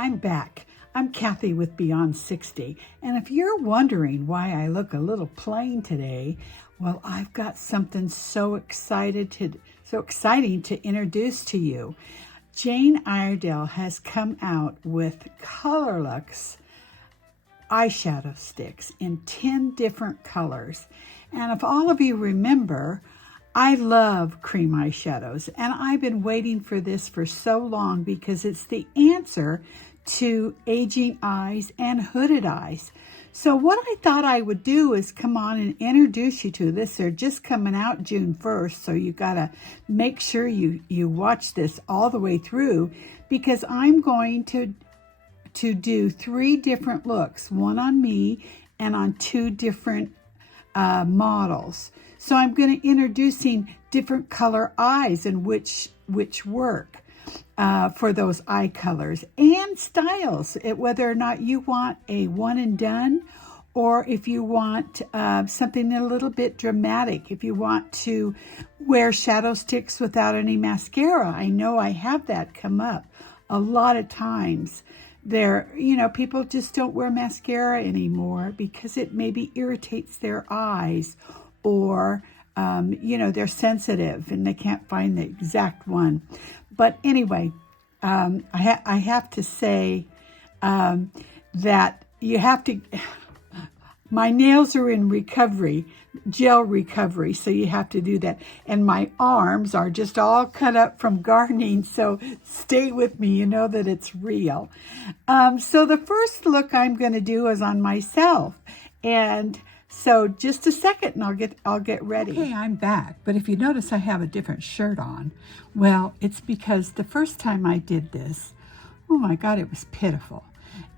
I'm back. I'm Kathy with Beyond 60. And if you're wondering why I look a little plain today, well, I've got something so exciting to introduce to you. Jane Iredale has come out with ColorLuxe eyeshadow sticks in 10 different colors. And if all of you remember, I love cream eyeshadows, and I've been waiting for this for so long because it's the answer to aging eyes and hooded eyes. So what I thought I would do is come on and introduce you to this. They're just coming out June 1st, so you gotta make sure you watch this all the way through, because I'm going to do 3 different looks, one on me and on 2 different models. So I'm going to introducing different color eyes and which work for those eye colors and styles, whether or not you want a one and done, or if you want something a little bit dramatic, if you want to wear shadow sticks without any mascara. I know I have that come up a lot of times. People just don't wear mascara anymore because it maybe irritates their eyes, or they're sensitive and they can't find the exact one. But anyway, I have to say that you have to. My nails are in recovery, gel recovery, so you have to do that. And my arms are just all cut up from gardening, so stay with me, you know that it's real. So the first look I'm going to do is on myself. And so just a second and I'll get ready. Okay, I'm back. But if you notice I have a different shirt on, well, it's because the first time I did this, oh my God, it was pitiful.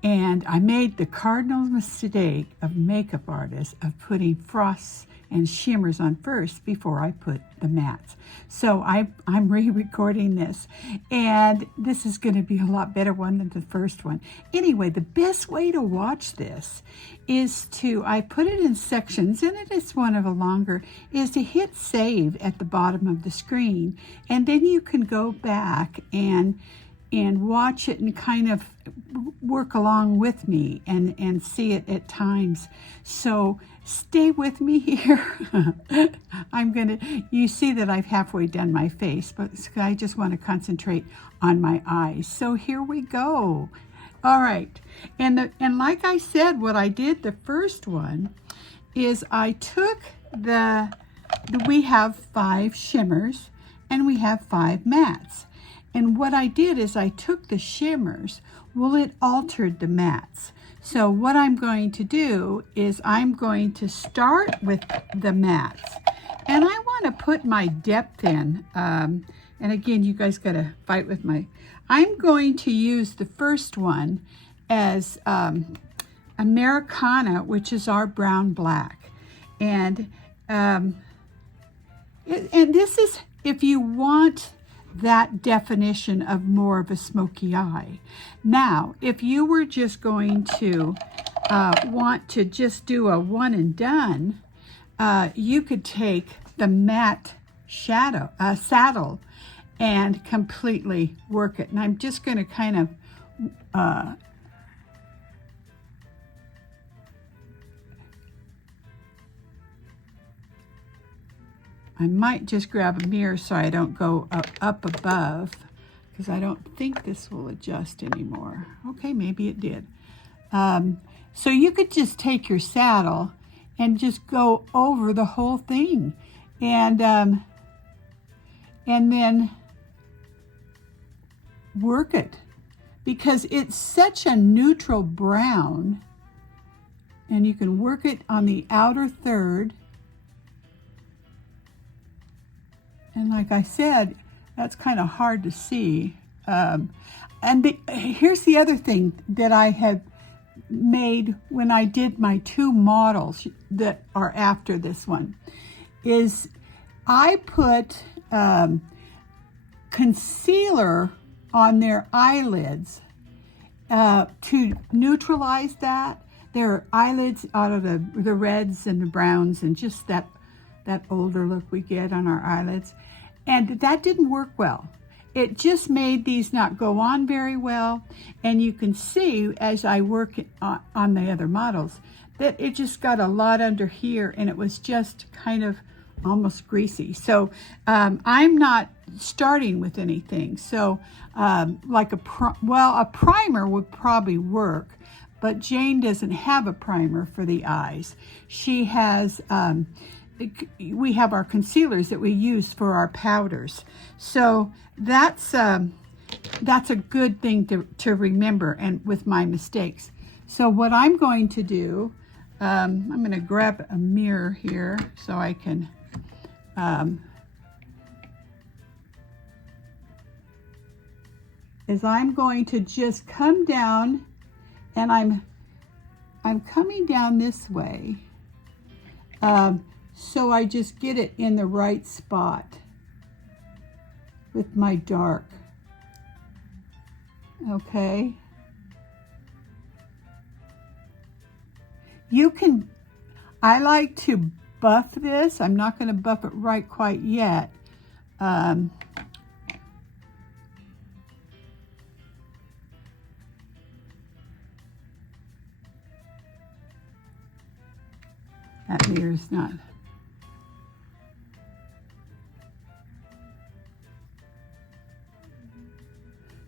And I made the cardinal mistake of makeup artists of putting frosts and shimmers on first before I put the mattes. So I'm re-recording this, and this is going to be a lot better one than the first one. Anyway, the best way to watch this is I put it in sections, and it is one of a longer, is to hit save at the bottom of the screen, and then you can go back and watch it and kind of work along with me and see it at times. So stay with me here. You see that I've halfway done my face, but I just want to concentrate on my eyes. So here we go. All right. And like I said, what I did, the first one, is I took we have 5 shimmers and we have 5 mattes. And what I did is I took the shimmers, well, it altered the mattes. So what I'm going to do is I'm going to start with the mattes. And I want to put my depth in. And again, you guys got to fight with I'm going to use the first one as Americana, which is our brown black. And this is, if you want that definition of more of a smoky eye. Now, if you were just going to want to just do a one and done, you could take the matte saddle and completely work it. And I'm just going to kind of I might just grab a mirror so I don't go up above, because I don't think this will adjust anymore. Okay, maybe it did. So you could just take your saddle and just go over the whole thing, and then work it, because it's such a neutral brown, and you can work it on the outer third. And like I said, that's kind of hard to see. Here's the other thing that I had made when I did my 2 models that are after this one, is I put concealer on their eyelids to neutralize that. Their eyelids out of the reds and the browns and just that older look we get on our eyelids. And that didn't work well. it just made these not go on very well. And you can see as I work on the other models that it just got a lot under here, and it was just kind of almost greasy. So I'm not starting with anything. So like a primer would probably work, but Jane doesn't have a primer for the eyes. She has, we have our concealers that we use for our powders. So that's a good thing to remember, and with my mistakes. So what I'm going to do, I'm going to grab a mirror here so I can is I'm going to just come down, and I'm coming down this way, so I just get it in the right spot with my dark. Okay. You can, I like to buff this. I'm not going to buff it right quite yet. That mirror's not.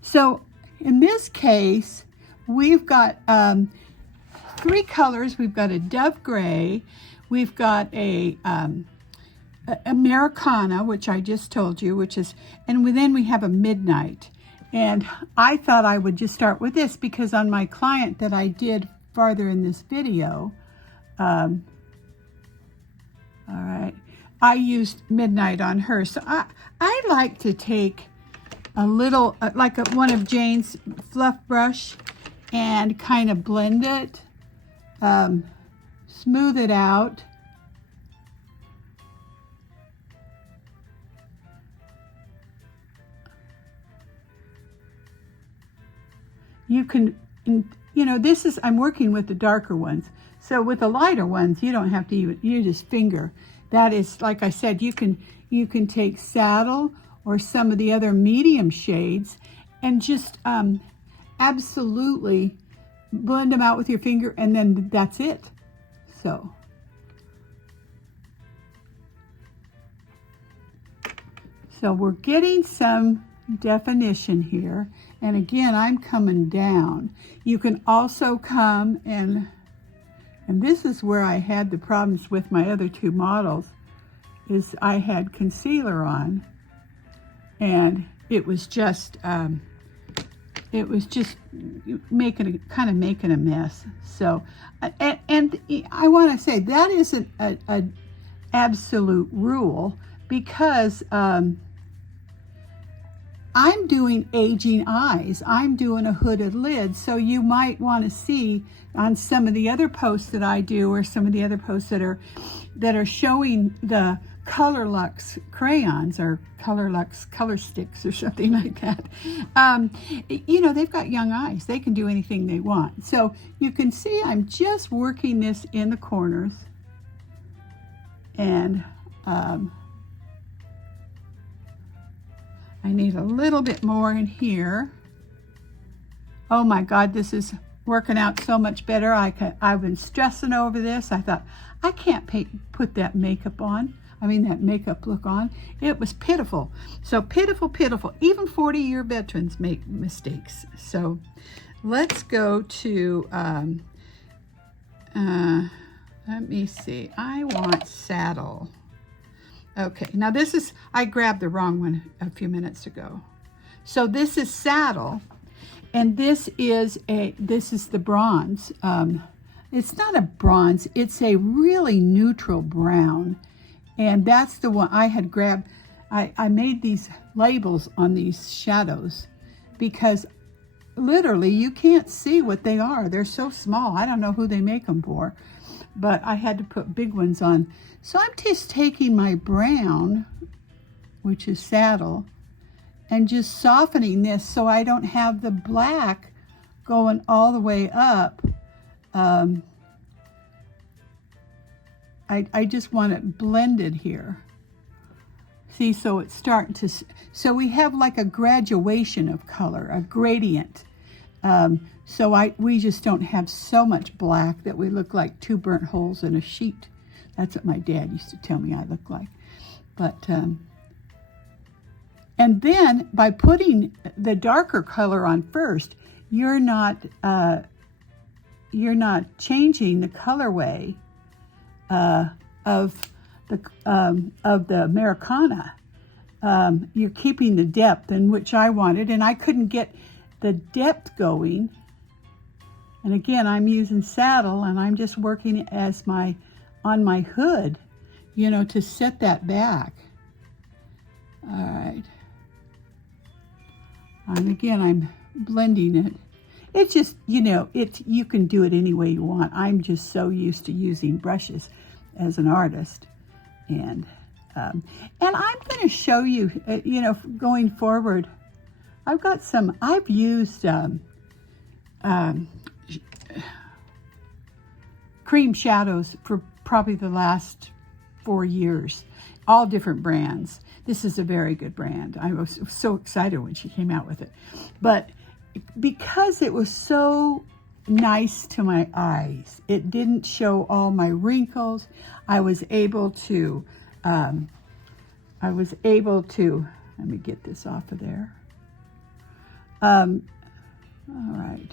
So in this case, we've got 3 colors. We've got a dove gray, we've got a Americana, which I just told you, which is, and then we have a midnight. And I thought I would just start with this because on my client that I did farther in this video, all right, I used midnight on her. So I like to take a little, one of Jane's fluff brush and kind of blend it, smooth it out. You can, this is, I'm working with the darker ones. So with the lighter ones, you don't have to even, you just finger. That is, like I said, you can take Saddle or some of the other medium shades and just absolutely blend them out with your finger, and then that's it. So we're getting some definition here. And again, I'm coming down. You can also come and this is where I had the problems with my other 2 models, is I had concealer on, and it was just making a mess. So, and I want to say that isn't an absolute rule, because I'm doing aging eyes. I'm doing a hooded lid. So you might want to see on some of the other posts that I do, or some of the other posts that are showing the ColorLuxe crayons or ColorLuxe color sticks or something like that. They've got young eyes. They can do anything they want. So you can see I'm just working this in the corners, and I need a little bit more in here. Oh my God, this is working out so much better. I've been stressing over this. I thought, I can't put that makeup on. That makeup look on. It was pitiful. So pitiful. Even 40-year veterans make mistakes. So let's go to, let me see. I want Saddle. Okay, now this is, I grabbed the wrong one a few minutes ago. So this is Saddle, and this is the bronze. It's not a bronze, it's a really neutral brown. And that's the one I had grabbed. I made these labels on these shadows because literally you can't see what they are. They're so small. I don't know who they make them for, but I had to put big ones on. So I'm just taking my brown, which is Saddle, and just softening this so I don't have the black going all the way up. I just want it blended here. See, so it's starting to, so we have like a graduation of color, a gradient. So we just don't have so much black that we look like two burnt holes in a sheet. That's what my dad used to tell me I look like. But, and then by putting the darker color on first, you're not changing the colorway of the Americana. You're keeping the depth, in which I wanted, and I couldn't get the depth going. And again, I'm using saddle, and I'm just working as on my hood, you know, to set that back. All right. And again, I'm blending it. It's just, you know, you can do it any way you want. I'm just so used to using brushes as an artist. And I'm going to show you, you know, going forward, I've used cream shadows for probably the last 4 years, all different brands. This is a very good brand. I was so excited when she came out with it. But because it was so nice to my eyes, it didn't show all my wrinkles. I was able to, let me get this off of there. All right.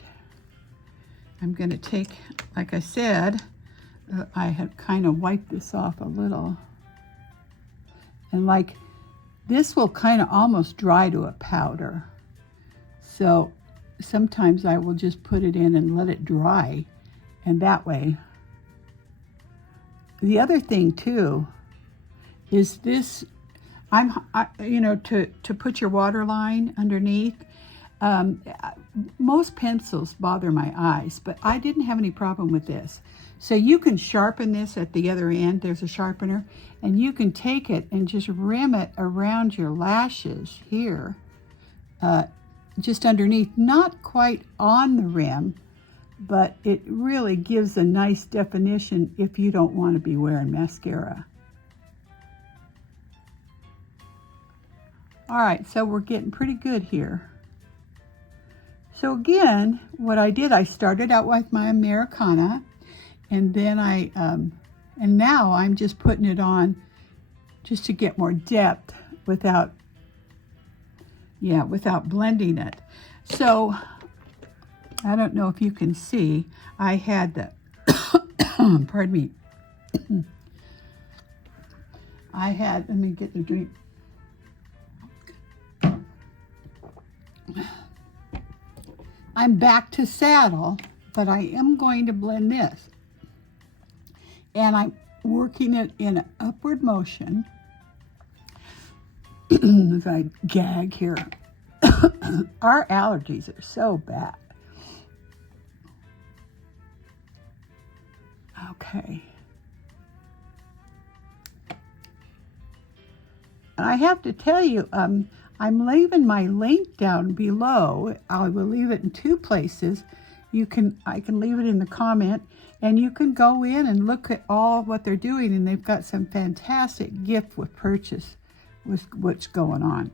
I'm going to take, like I said, I had kind of wiped this off a little. And like, this will kind of almost dry to a powder. So sometimes I will just put it in and let it dry. And that way. The other thing too is this, you know, to put your waterline underneath. Most pencils bother my eyes, but I didn't have any problem with this. So you can sharpen this at the other end. There's a sharpener, and you can take it and just rim it around your lashes here, just underneath, not quite on the rim, but it really gives a nice definition if you don't want to be wearing mascara. All right, so we're getting pretty good here. So again, what I did, I started out with my Americana, and then and now I'm just putting it on just to get more depth without blending it. So I don't know if you can see, I had the, pardon me, let me get the drink. I'm back to saddle, but I am going to blend this. And I'm working it in an upward motion. As I gag here. Our allergies are so bad. Okay. And I have to tell you, I'm leaving my link down below. I will leave it in 2 places. I can leave it in the comment, and you can go in and look at all what they're doing, and they've got some fantastic gift with purchase with what's going on.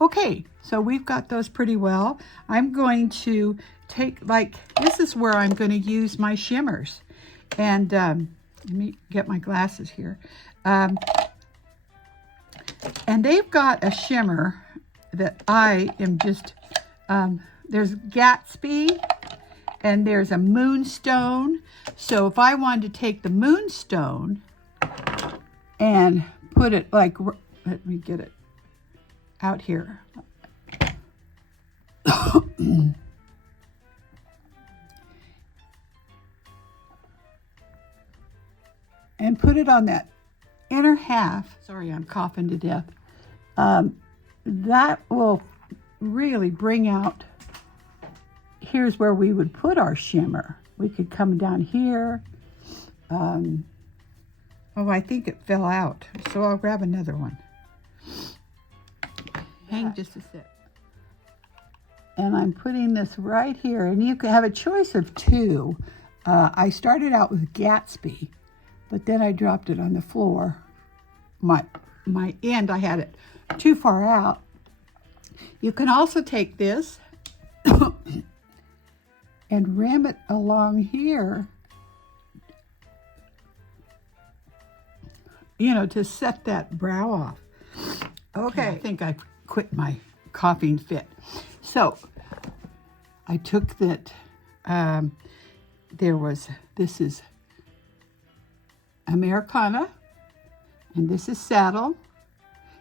Okay, so we've got those pretty well. I'm going to take, this is where I'm going to use my shimmers. And let me get my glasses here. And they've got a shimmer that I am just, there's Gatsby and there's a Moonstone. So if I wanted to take the Moonstone and put it like, let me get it out here. And put it on that inner half. Sorry, I'm coughing to death. That will really bring out, here's where we would put our shimmer. We could come down here. Oh, I think it fell out, so I'll grab another one. Hang just a sec. And I'm putting this right here, and you can have a choice of 2. I started out with Gatsby, but then I dropped it on the floor. my end, I had it too far out. You can also take this and ram it along here, you know, to set that brow off. Okay, I think I've quit my coughing fit. So I took that, this is Americana, and this is Saddle.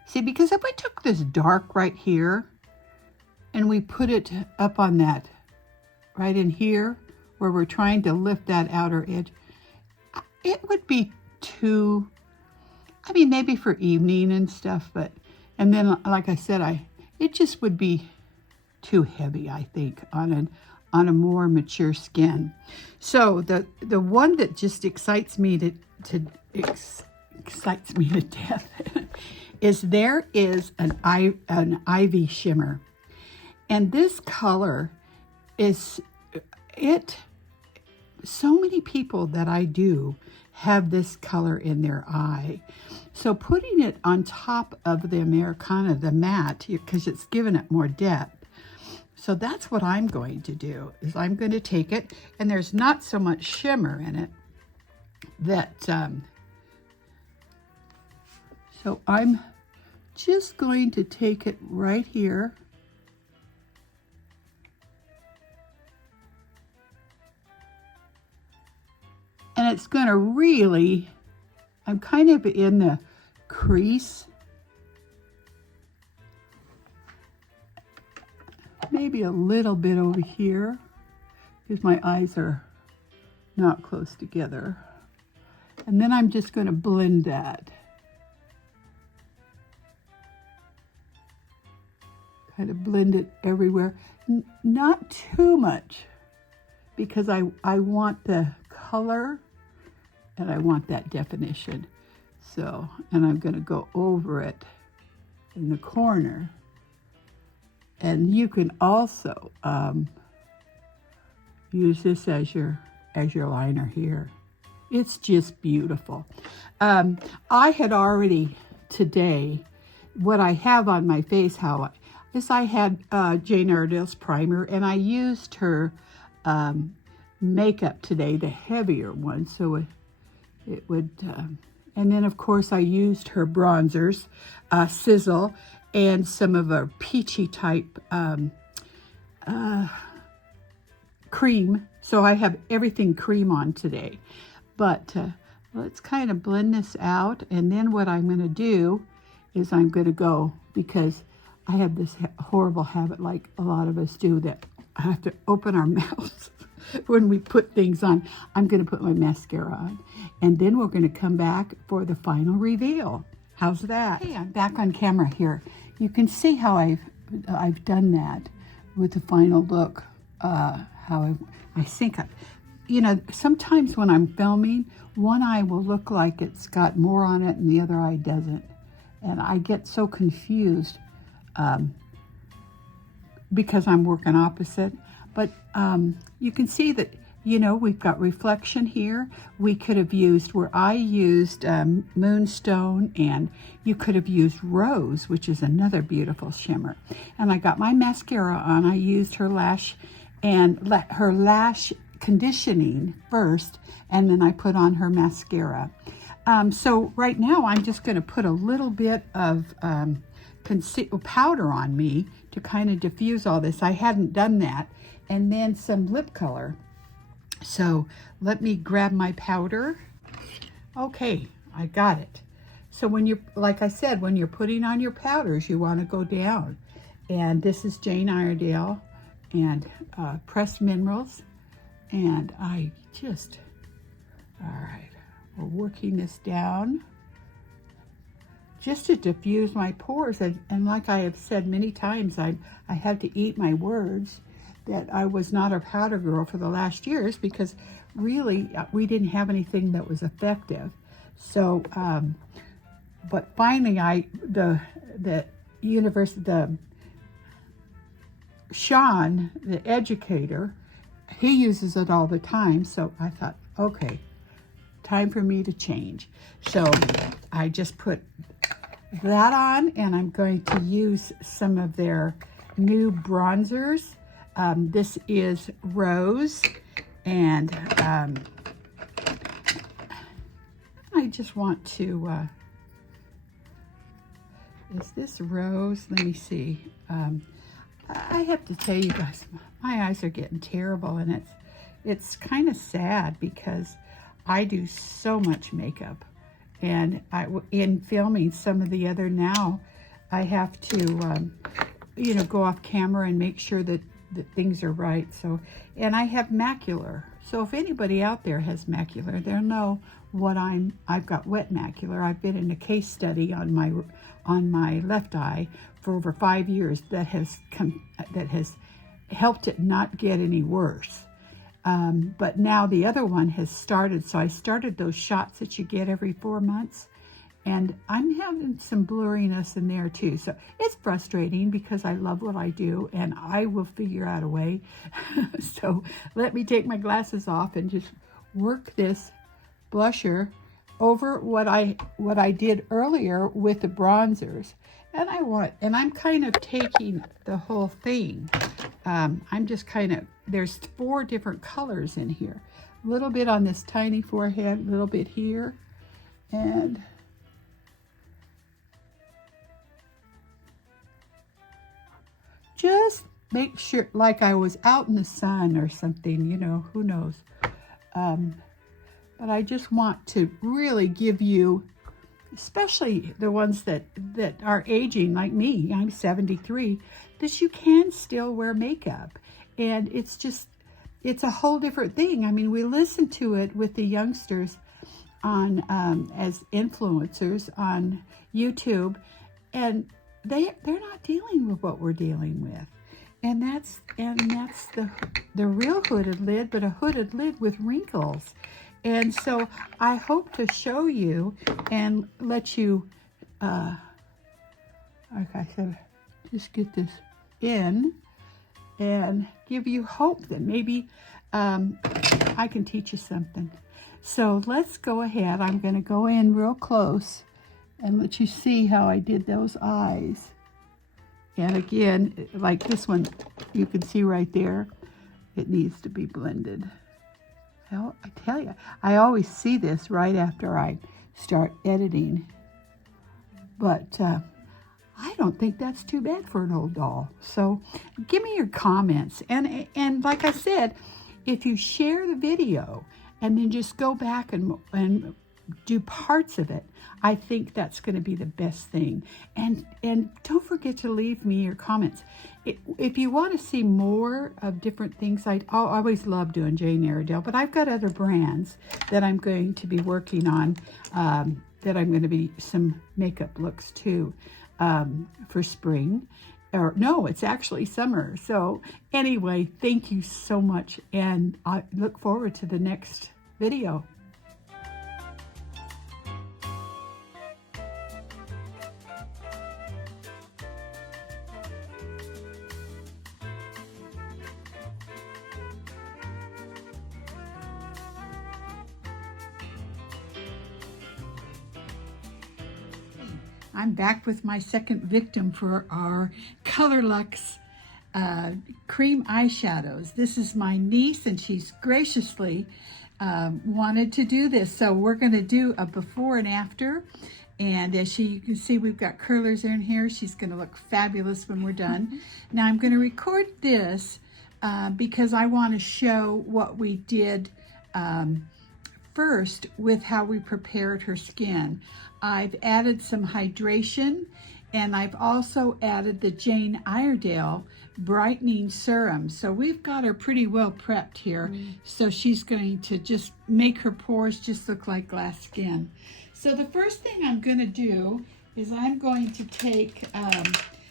See, because if we took this dark right here, and we put it up on that, right in here, where we're trying to lift that outer edge, it would be too, I mean, maybe for evening and stuff, but, and then, like I said, it just would be too heavy, I think, on a more mature skin. So the one that just excites me to death is there is an ivy shimmer. And this color is it. So many people that I do have this color in their eye. So putting it on top of the Americana, the matte, because it's given it more depth. So that's what I'm going to do, is I'm going to take it, and there's not so much shimmer in it that, so I'm just going to take it right here. And it's going to really, I'm kind of in the crease. Maybe a little bit over here, because my eyes are not close together. And then I'm just going to blend that. Kind of blend it everywhere. Not too much, because I want the color and I want that definition. So, and I'm going to go over it in the corner. And you can also use this as your liner here. It's just beautiful. I had already today, what I have on my face, I had Jane Iredale's primer, and I used her makeup today, the heavier one, so it would, and then of course I used her bronzers, Sizzle, and some of a peachy type cream. So I have everything cream on today. But let's kind of blend this out. And then what I'm going to do is I'm going to go, because I have this horrible habit, like a lot of us do, that I have to open our mouths when we put things on. I'm going to put my mascara on. And then we're going to come back for the final reveal. How's that? Hey, I'm back on camera here. You can see how I've done that with the final look. How I think, you know, sometimes when I'm filming, one eye will look like it's got more on it and the other eye doesn't. And I get so confused because I'm working opposite. But you can see that, you know, we've got reflection here. We could have used, where I used Moonstone, and you could have used Rose, which is another beautiful shimmer. And I got my mascara on. I used her lash conditioning first, and then I put on her mascara. So right now I'm just going to put a little bit of powder on me to kind of diffuse all this. I hadn't done that. And then some lip color. So let me grab my powder. Okay, I got it. So when you're, like I said, when you're putting on your powders, you want to go down. And this is Jane Iredale and Pressed Minerals. And I just, all right, we're working this down just to diffuse my pores. And like I have said many times, I had to eat my words that I was not a powder girl for the last years, because really we didn't have anything that was effective. So, but finally Sean, the educator, he uses it all the time. So I thought, okay, time for me to change. So I just put that on, and I'm going to use some of their new bronzers. This is Rose, and I just want to, is this Rose? Let me see. I have to tell you guys, my eyes are getting terrible, and it's kind of sad because I do so much makeup, and in filming some of the other now, I have to, you know, go off camera and make sure that things are right. So, and I have macular. So if anybody out there has macular, they'll know what I've got wet macular. I've been in a case study on my left eye for over 5 years that has helped it not get any worse. But now the other one has started. So I started those shots that you get every 4 months, and I'm having some blurriness in there too. So it's frustrating because I love what I do, and I will figure out a way. So let me take my glasses off and just work this blusher over what I did earlier with the bronzers. And I'm kind of taking the whole thing. I'm just kind of, there's 4 different colors in here. A little bit on this tiny forehead, a little bit here, and just make sure, like I was out in the sun or something, you know, who knows. But I just want to really give you, especially the ones that are aging like me, I'm 73, that you can still wear makeup. And it's a whole different thing. I mean, we listen to it with the youngsters on as influencers on YouTube, and they're not dealing with what we're dealing with. And that's the real hooded lid, but a hooded lid with wrinkles. And so I hope to show you and let you, like I said, just get this in and give you hope that maybe I can teach you something. So let's go ahead. I'm going to go in real close and let you see how I did those eyes. And again, like this one, you can see right there, it needs to be blended. Well, I tell you, I always see this right after I start editing. But I don't think that's too bad for an old doll. So give me your comments. And like I said, if you share the video and then just go back and do parts of it, I think that's going to be the best thing. And don't forget to leave me your comments. If you want to see more of different things, I always love doing Jane Iredale, but I've got other brands that I'm going to be working on, that I'm going to be some makeup looks too, for spring. Or no, it's actually summer. So anyway, thank you so much, and I look forward to the next video. I'm back with my second victim for our ColorLuxe cream eyeshadows. This is my niece, and she's graciously wanted to do this. So we're going to do a before and after. And as you can see, we've got curlers in here. She's going to look fabulous when we're done. Now I'm going to record this because I want to show what we did first with how we prepared her skin. I've added some hydration, and I've also added the Jane Iredale brightening serum. So we've got her pretty well prepped here. So she's going to just make her pores just look like glass skin. So the first thing I'm going to do is I'm going to take thing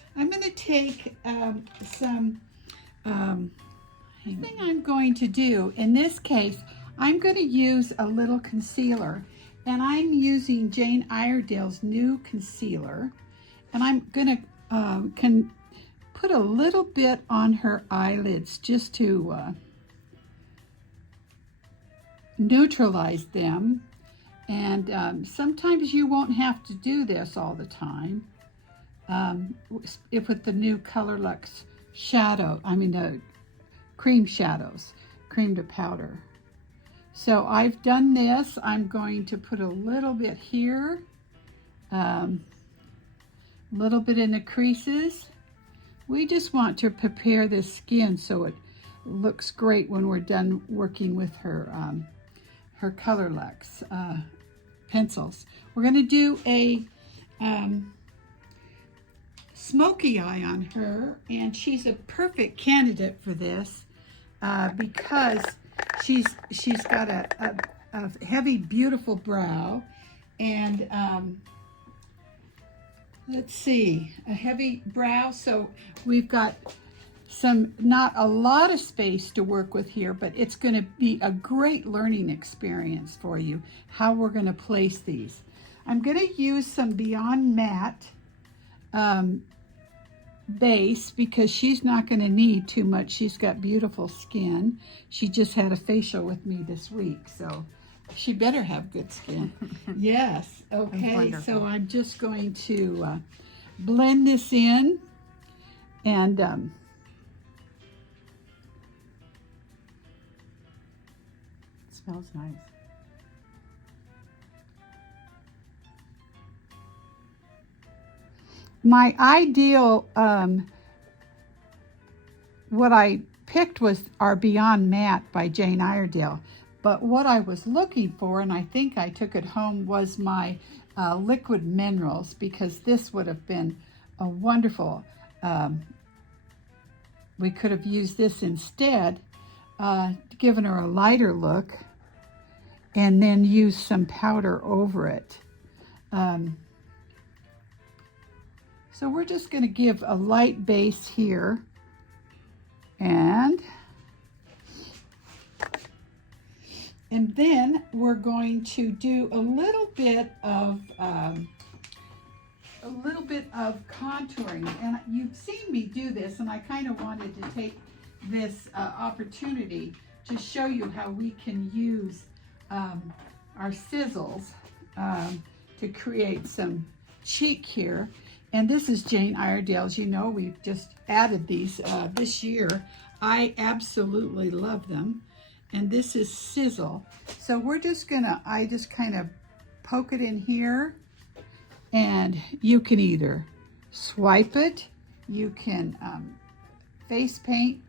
I'm going to do in this case, I'm going to use a little concealer, and I'm using Jane Iredale's new concealer, and I'm going to can put a little bit on her eyelids just to neutralize them. And sometimes you won't have to do this all the time. If with the new ColorLuxe shadow, cream shadows, cream to powder. So I've done this. I'm going to put a little bit here, a little bit in the creases. We just want to prepare this skin so it looks great when we're done working with her ColorLuxe pencils. We're going to do a smoky eye on her, and she's a perfect candidate for this because she's got a heavy, beautiful brow, and let's see, a heavy brow. So we've got not a lot of space to work with here, but it's going to be a great learning experience for you, how we're going to place these. I'm going to use some Beyond Matte base because she's not going to need too much. She's got beautiful skin. She just had a facial with me this week, so she better have good skin. Yes. Okay, so I'm just going to blend this in, and it smells nice. My ideal, what I picked was our Beyond Matte by Jane Iredale. But what I was looking for, and I think I took it home, was my Liquid Minerals, because this would have been a wonderful, we could have used this instead, given her a lighter look, and then use some powder over it. So we're just going to give a light base here, and then we're going to do a little bit of contouring. And you've seen me do this, and I kind of wanted to take this opportunity to show you how we can use our sizzles to create some cheek here. And this is Jane Iredale's. You know, we've just added these this year. I absolutely love them. And this is Sizzle. So we're just gonna, I just kind of poke it in here, and you can either swipe it, you can face paint,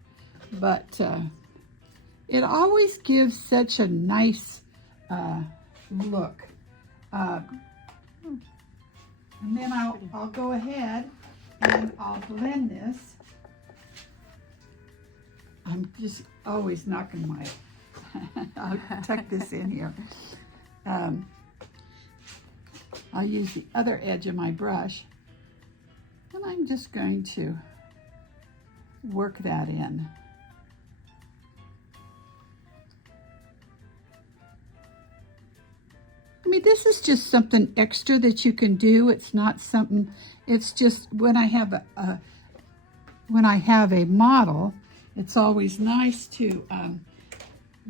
but it always gives such a nice look. And then I'll go ahead and I'll blend this. I'm just always knocking my, I'll tuck this in here. I'll use the other edge of my brush, and I'm just going to work that in. I mean, this is just something extra that you can do. It's not something, it's just when I have a model, it's always nice to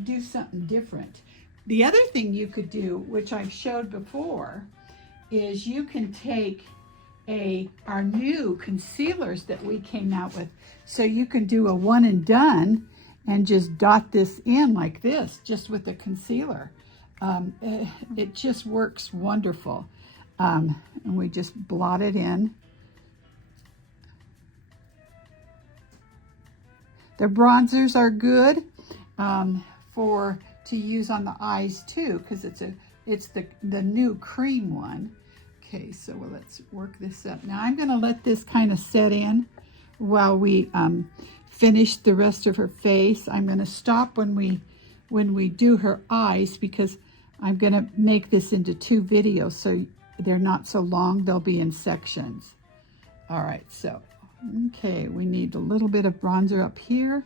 do something different. The other thing you could do, which I've showed before, is you can take our new concealers that we came out with. So you can do a one and done and just dot this in like this, just with the concealer. It just works wonderful. And we just blot it in. The bronzers are good to use on the eyes too, because it's the new cream one. Okay, so let's work this up. Now I'm going to let this kind of set in while we finish the rest of her face. I'm going to stop when we do her eyes, because I'm going to make this into 2 videos, so they're not so long. They'll be in sections. All right, so, okay, we need a little bit of bronzer up here,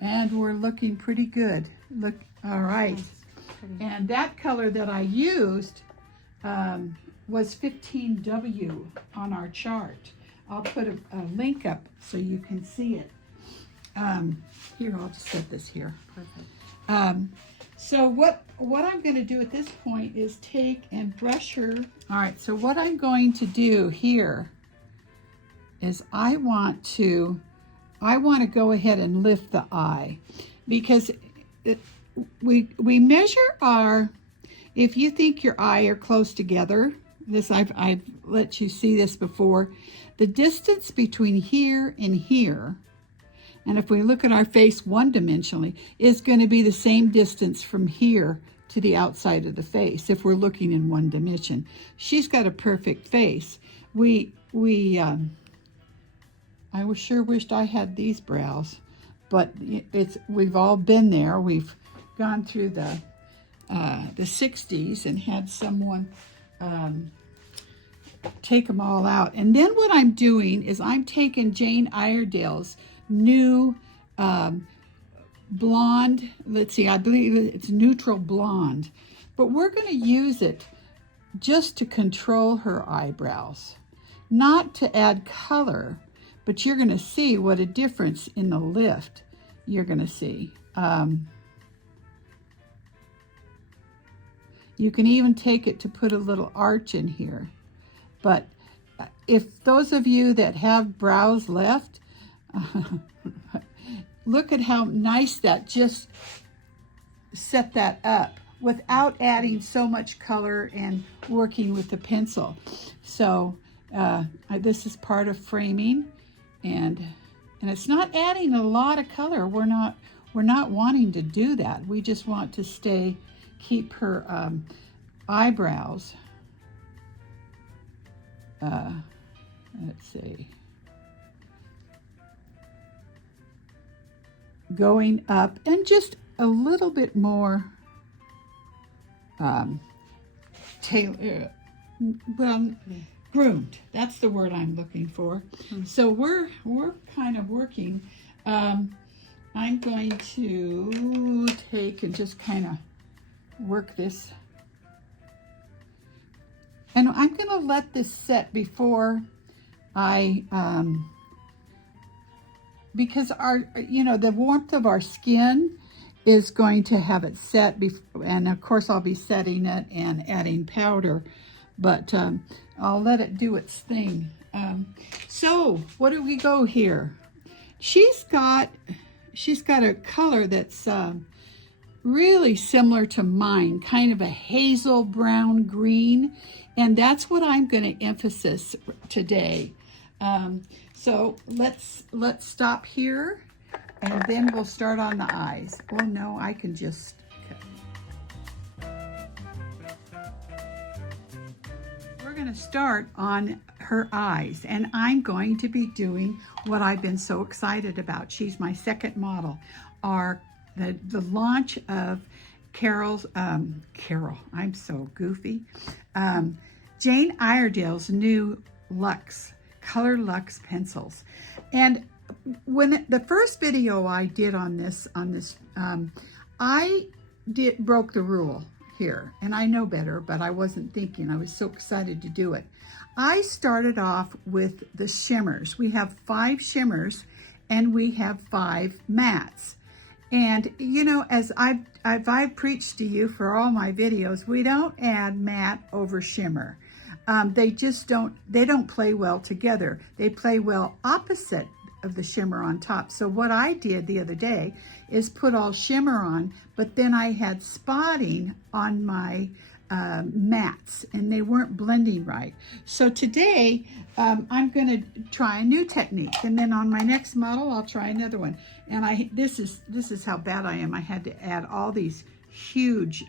and we're looking pretty good. Look, all right. And that color that I used was 15W on our chart. I'll put a link up so you can see it. Here, I'll just set this here. Perfect. So what I'm going to do at this point is take and brush her. All right, so what I'm going to do here is I want to go ahead and lift the eye, because we measure our, if you think your eye are close together, this I've let you see this before, the distance between here and here, and if we look at our face one-dimensionally, is going to be the same distance from here to the outside of the face if we're looking in one dimension. She's got a perfect face. I sure wished I had these brows, but we've all been there. We've gone through the 60s and had someone take them all out. And then what I'm doing is I'm taking Jane Iredale's new blonde, let's see, I believe it's neutral blonde, but we're going to use it just to control her eyebrows, not to add color, but you're going to see what a difference in the lift you're going to see. You can even take it to put a little arch in here. But if those of you that have brows left, look at how nice that just set that up without adding so much color and working with the pencil. So this is part of framing, and it's not adding a lot of color. We're not wanting to do that. We just want to keep her eyebrows. Let's see. Going up and just a little bit more groomed. That's the word I'm looking for. So we're kind of working. I'm going to take and just kind of work this. And I'm going to let this set before I, because the warmth of our skin is going to have it set, and of course I'll be setting it and adding powder, but I'll let it do its thing. So what do we go here? She's got a color that's really similar to mine, kind of a hazel brown green, and that's what I'm going to emphasize today. So let's stop here, and then we'll start on the eyes. Oh no, I can just. We're going to start on her eyes, and I'm going to be doing what I've been so excited about. She's my second model. The launch of Carol, I'm so goofy. Jane Iredale's new Luxe, ColorLuxe pencils. And when the first video I did on this, I broke the rule here, and I know better, but I wasn't thinking. I was so excited to do it. I started off with the shimmers. We have 5 shimmers, and we have 5 mattes. And as I've preached to you for all my videos, we don't add matte over shimmer. They don't play well together. They play well opposite of the shimmer on top. So what I did the other day is put all shimmer on, but then I had spotting on my mattes, and they weren't blending right. So today I'm going to try a new technique, and then on my next model I'll try another one. And this is how bad I am. I had to add all these huge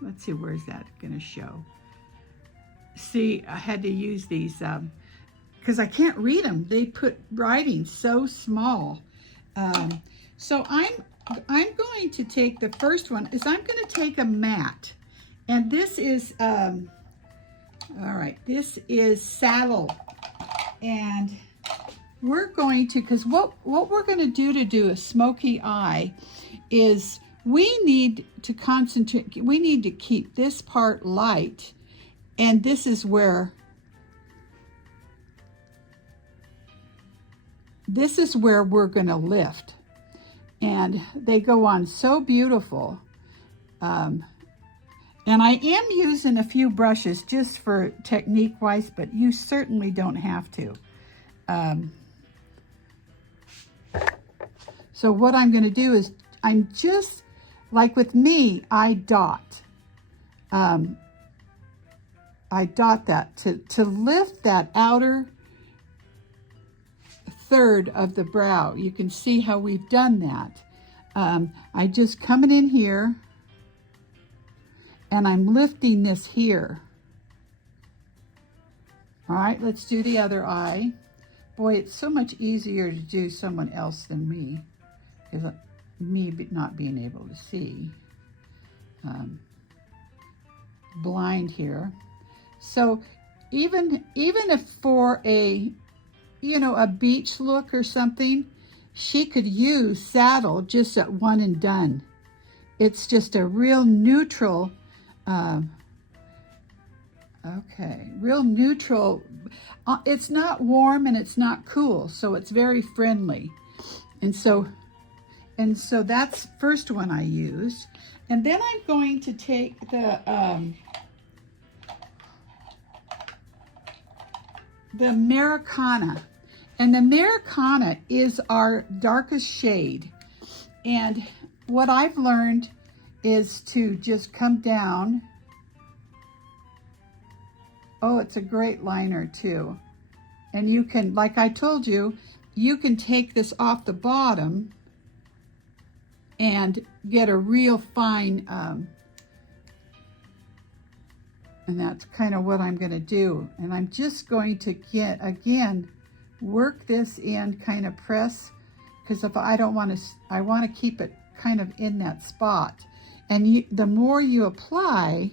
let's see, where's that going to show? See, I had to use these because I can't read them. They put writing so small. So I'm going to take the first one. I'm going to take a matte. And this is, all right, this is Saddle. And we're going to, because what we're going to do a smoky eye is we need to concentrate, we need to keep this part light. And this is where we're going to lift. And they go on so beautiful. And I am using a few brushes just for technique-wise, but you certainly don't have to. So what I'm going to do is, I'm just, like with me, I dot. I dot that to lift that outer third of the brow. You can see how we've done that. I just coming in here, and I'm lifting this here. All right, let's do the other eye. Boy, it's so much easier to do someone else than me, because me not being able to see. Blind here. So even if for a, you know, a beach look or something, she could use saddle just at one and done. It's just a real neutral, real neutral. It's not warm and it's not cool, so it's very friendly. And so that's first one I used. And then I'm going to take the Americana. And the Americana is our darkest shade. And what I've learned is to just come down. Oh, it's a great liner too. And you can, like I told you, you can take this off the bottom and get a real fine, and that's kind of what I'm going to do. And I'm just going to again, work this in, kind of press, because if I don't want to, I want to keep it kind of in that spot. And the more you apply,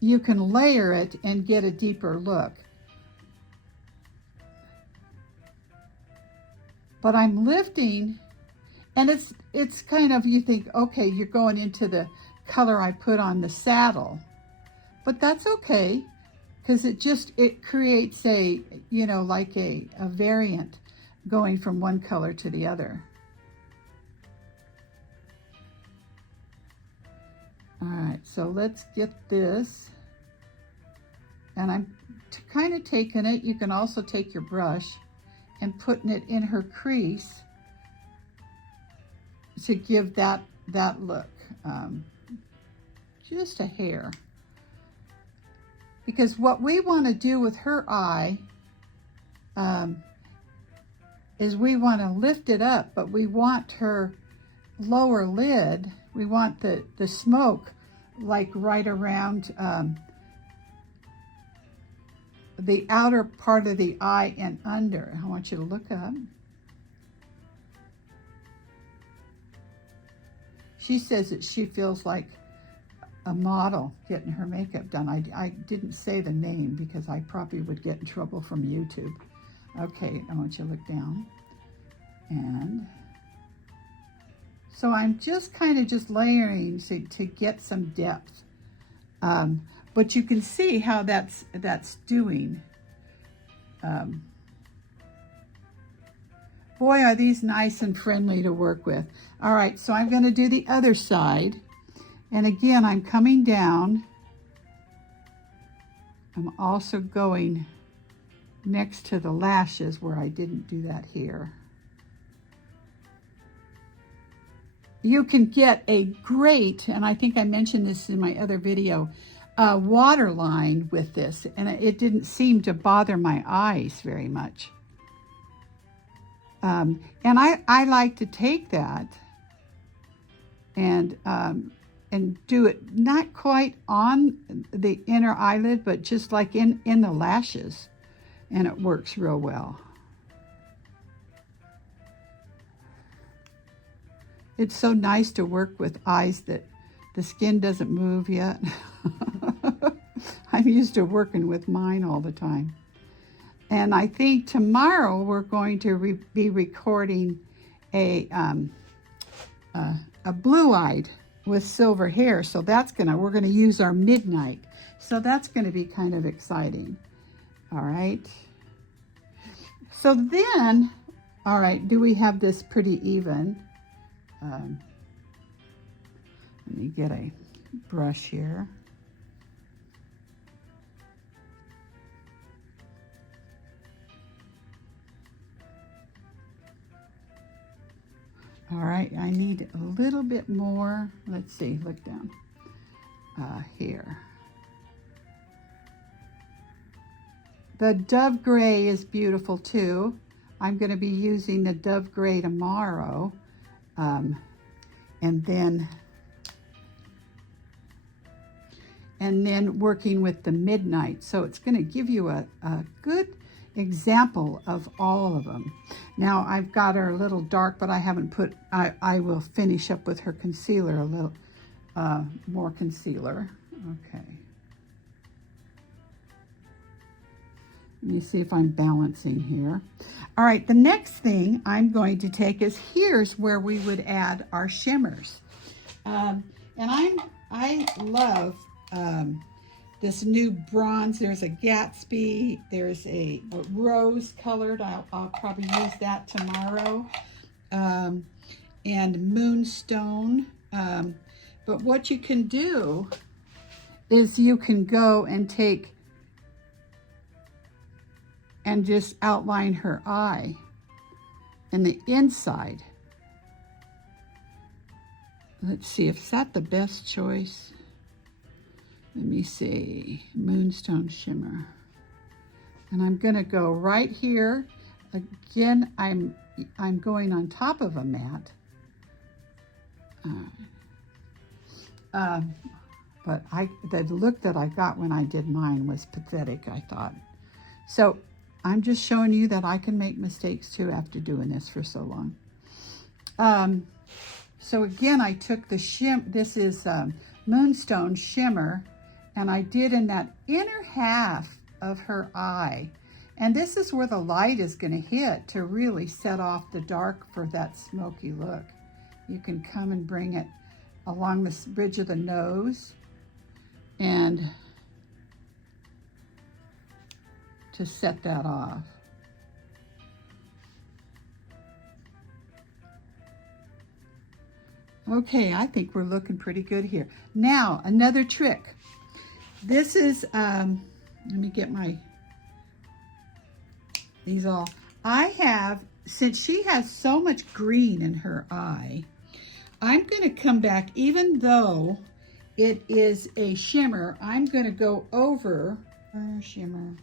you can layer it and get a deeper look. But I'm lifting, and it's kind of, you think, okay, you're going into the color I put on the saddle. But that's okay, because it creates a, you know, like a variant going from one color to the other. All right, so let's get this. And I'm kind of taking it. You can also take your brush and putting it in her crease to give that look. Just a hair. Because what we want to do with her eye is we want to lift it up, but we want her lower lid, we want the smoke like right around the outer part of the eye and under. I want you to look up. She says that she feels like a model getting her makeup done. I didn't say the name because I probably would get in trouble from YouTube. Okay, I want you to look down. And so I'm just kind of just layering to get some depth. But you can see how that's doing. Boy, are these nice and friendly to work with. All right, so I'm going to do the other side. And again, I'm coming down. I'm also going next to the lashes where I didn't do that here. You can get a great, and I think I mentioned this in my other video, waterline with this, and it didn't seem to bother my eyes very much. And I like to take that and do it not quite on the inner eyelid, but just like in the lashes, and it works real well. It's so nice to work with eyes that the skin doesn't move yet. I'm used to working with mine all the time. And I think tomorrow we're going to be recording a blue-eyed with silver hair. So we're gonna use our midnight. So that's gonna be kind of exciting. All right. So then, all right, do we have this pretty even? Let me get a brush here. All right, I need a little bit more. Let's see, look down here. The Dove Gray is beautiful too. I'm going to be using the Dove Gray tomorrow. And then working with the Midnight. So it's going to give you a good example of all of them. Now I've got her a little dark, but I haven't put, I will finish up with her concealer, a little more concealer. Okay. Let me see if I'm balancing here. All right, the next thing I'm going to take is, here's where we would add our shimmers. And I love this new bronze. There's a Gatsby, there's a rose colored, I'll probably use that tomorrow, and Moonstone. But what you can do is you can go and take and just outline her eye and the inside. Let's see, if that's the best choice. Let me see, Moonstone Shimmer. And I'm gonna go right here. Again, I'm going on top of a mat. But the look that I got when I did mine was pathetic, I thought. So I'm just showing you that I can make mistakes too after doing this for so long. So again, I took the this is Moonstone Shimmer, and I did in that inner half of her eye. And this is where the light is gonna hit to really set off the dark for that smoky look. You can come and bring it along the bridge of the nose and to set that off. Okay, I think we're looking pretty good here. Now, another trick. This is, let me get these all. I have, since she has so much green in her eye, I'm gonna come back, even though it is a shimmer, I'm gonna go over her shimmer.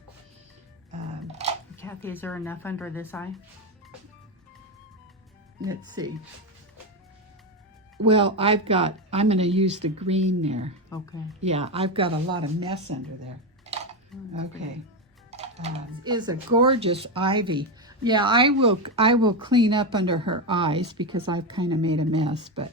Kathy, is there enough under this eye? Let's see. Well, I'm gonna use the green there. Okay. Yeah, I've got a lot of mess under there. Okay. Is a gorgeous ivy. Yeah, I will clean up under her eyes because I've kind of made a mess, but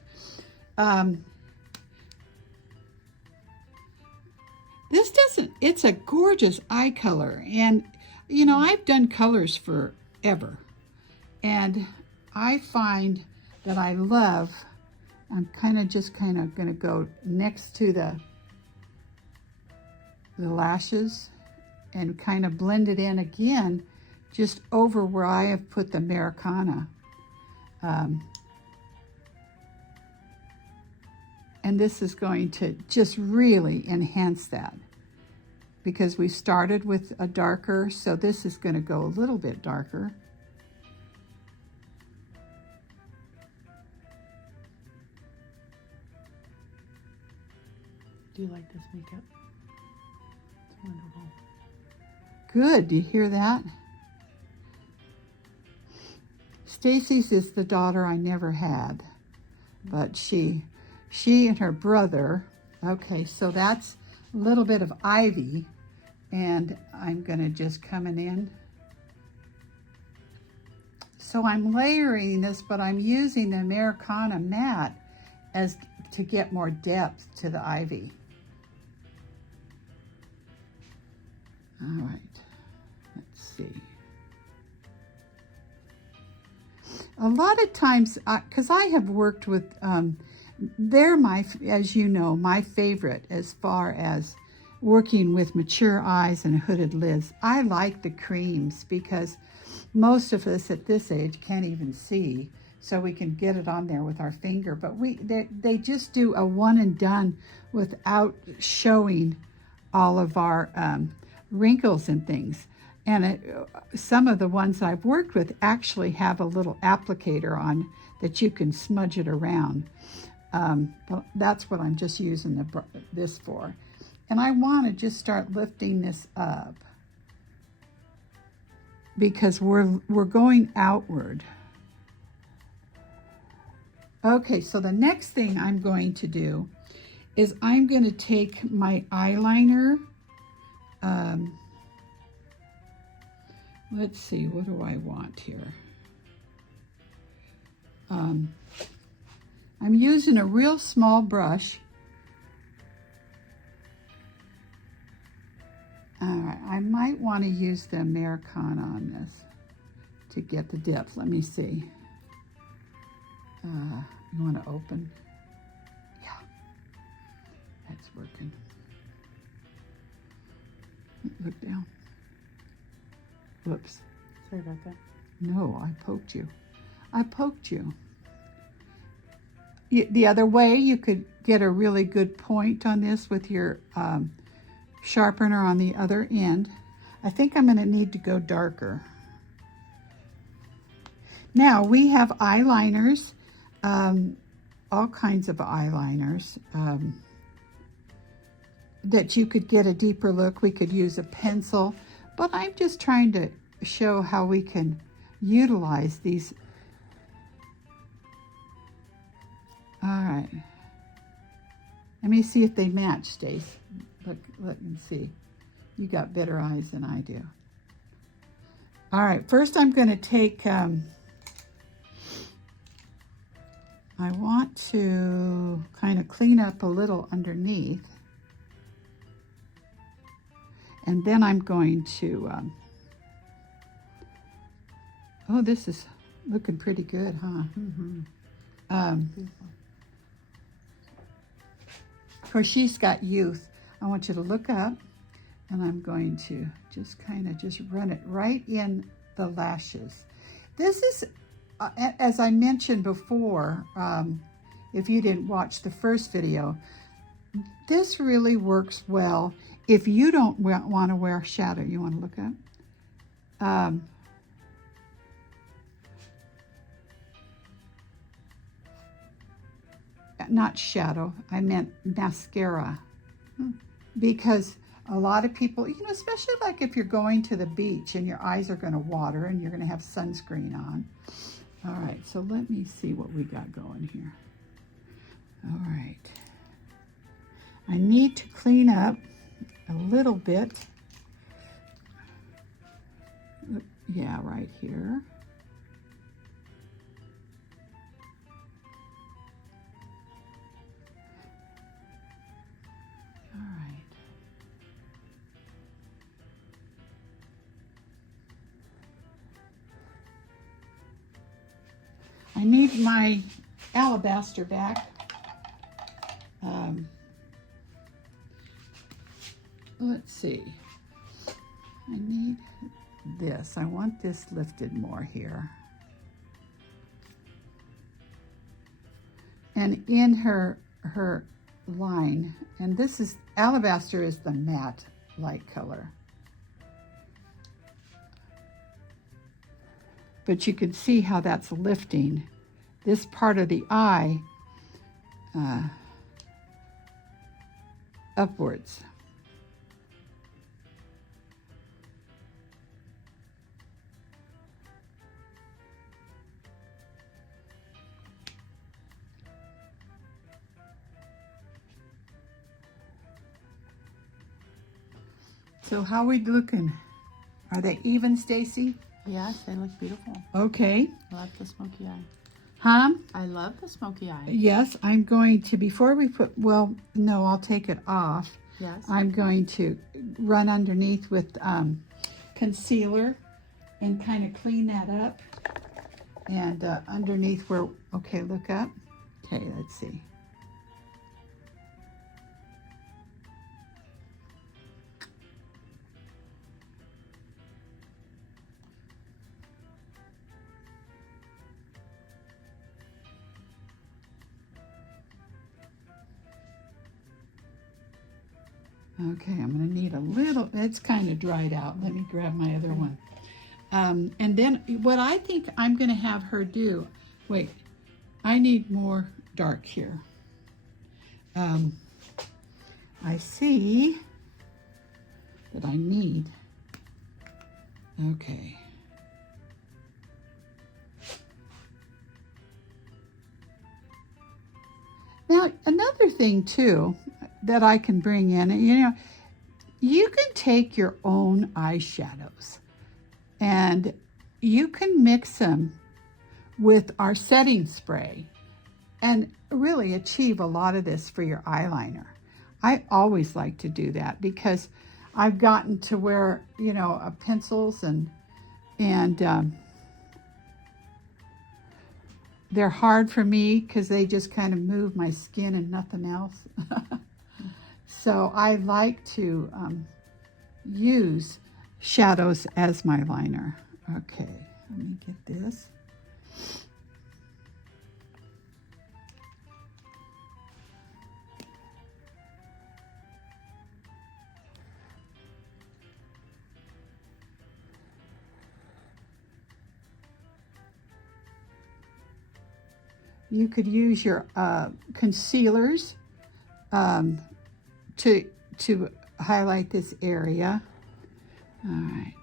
this doesn't, it's a gorgeous eye color. And you know, I've done colors forever, and I find that I love, I'm just kind of gonna go next to the lashes and kind of blend it in again, just over where I have put the Americana. And this is going to just really enhance that, because we started with a darker, so this is going to go a little bit darker. Do you like this makeup? It's wonderful. Good, do you hear that? Stacy's is the daughter I never had, but she and her brother. Okay, so that's a little bit of ivy, and I'm gonna just coming in. So I'm layering this, but I'm using the Americana matte as to get more depth to the ivy. All right, let's see. A lot of times, because I have worked with, they're as you know, my favorite as far as working with mature eyes and hooded lids. I like the creams because most of us at this age can't even see so we can get it on there with our finger. But they just do a one and done without showing all of our wrinkles and things. And some of the ones I've worked with actually have a little applicator on that you can smudge it around. But that's what I'm just using this for. And I want to just start lifting this up because we're going outward. Okay, so the next thing I'm going to do is I'm going to take my eyeliner. Let's see, what do I want here? I'm using a real small brush. All right, I might want to use the Americana on this to get the depth. Let me see. You want to open? Yeah, that's working. Look down. Whoops. Sorry about that. No, I poked you. I poked you. The other way, you could get a really good point on this with your sharpener on the other end. I think I'm going to need to go darker. Now, we have eyeliners, all kinds of eyeliners that you could get a deeper look. We could use a pencil, but I'm just trying to show how we can utilize these. All right. Let me see if they match, Stace. Look, let me see. You got better eyes than I do. All right, first I'm going to take, I want to kind of clean up a little underneath. And then I'm going to, oh, this is looking pretty good, huh? Mm-hmm. Of course, she's got youth. I want you to look up, and I'm going to just kind of just run it right in the lashes. This is, as I mentioned before, if you didn't watch the first video, this really works well if you don't want to wear shadow. You want to look up? Not shadow, I meant mascara. Because a lot of people, you know, especially like if you're going to the beach and your eyes are going to water and you're going to have sunscreen on. All right, so let me see what we got going here. All right. I need to clean up a little bit. Yeah, right here. All right. I need my alabaster back. Let's see. I need this. I want this lifted more here. And in her line, and this is, alabaster is the matte light color. But you can see how that's lifting this part of the eye upwards. So how are we looking? Are they even, Stacy? Yes, they look beautiful. Okay. I love the smoky eye. Huh? I love the smoky eye. Yes, I'm going to, before we put, well, no, I'll take it off. Yes. I'm going to run underneath with concealer and kind of clean that up. And underneath where, okay, look up. Okay, let's see. Okay, I'm going to need a little, it's kind of dried out. Let me grab my other one. And then what I think I'm going to have her do, wait, I need more dark here. I see that I need, okay. Now, another thing too that I can bring in, you can take your own eyeshadows and you can mix them with our setting spray and really achieve a lot of this for your eyeliner. I always like to do that because I've gotten to where, pencils and they're hard for me because they just kind of move my skin and nothing else. So I like to use shadows as my liner. Okay, let me get this. You could use your concealers to highlight this area. All right.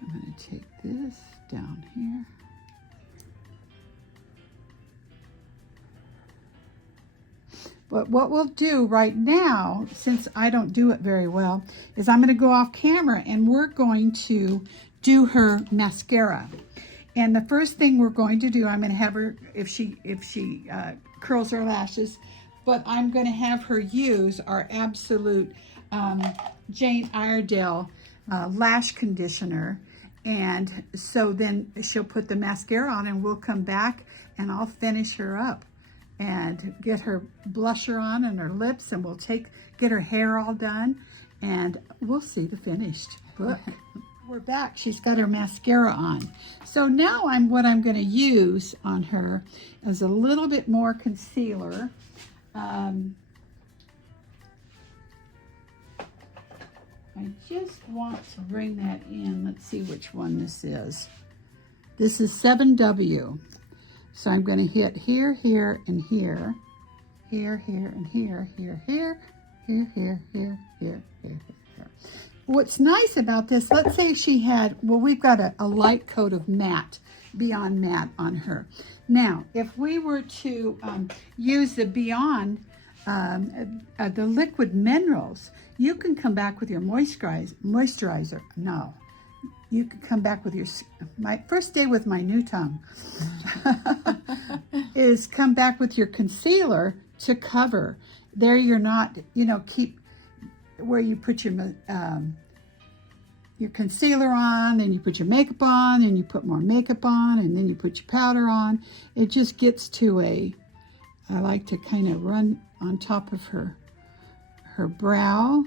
I'm going to take this down here. But what we'll do right now, since I don't do it very well, is I'm going to go off camera and we're going to do her mascara. And the first thing we're going to do, I'm going to have her, if she curls her lashes, but I'm going to have her use our absolute Jane Iredale lash conditioner. And so then she'll put the mascara on and we'll come back and I'll finish her up and get her blusher on and her lips, and we'll get her hair all done and we'll see the finished look. We're back. She's got her mascara on. So now what I'm going to use on her is a little bit more concealer. I just want to bring that in. Let's see which one this is. This is 7W. So I'm going to hit here, here, and here. Here, here, and here, here, here, here, here, here, here, here, here. What's nice about this, let's say she had, well, we've got a light coat of matte, Beyond Matte on her. Now, if we were to use the Beyond, the liquid minerals, you can come back with your moisturizer. No, you can come back with my first day with my new tongue is come back with your concealer to cover. There you're not, keep where you put your concealer on, and you put your makeup on, and you put more makeup on, and then you put your powder on. It just gets to I like to kind of run on top of her brow.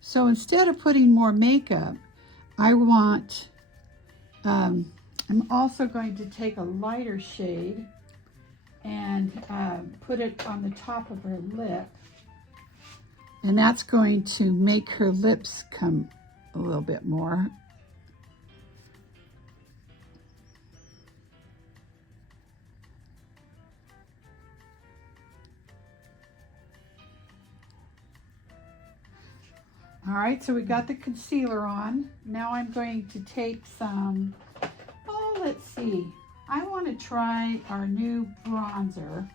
So instead of putting more makeup, I'm also going to take a lighter shade and put it on the top of her lip. And that's going to make her lips come a little bit more. All right, so we got the concealer on. Now I'm going to take some, let's see. I want to try our new bronzer.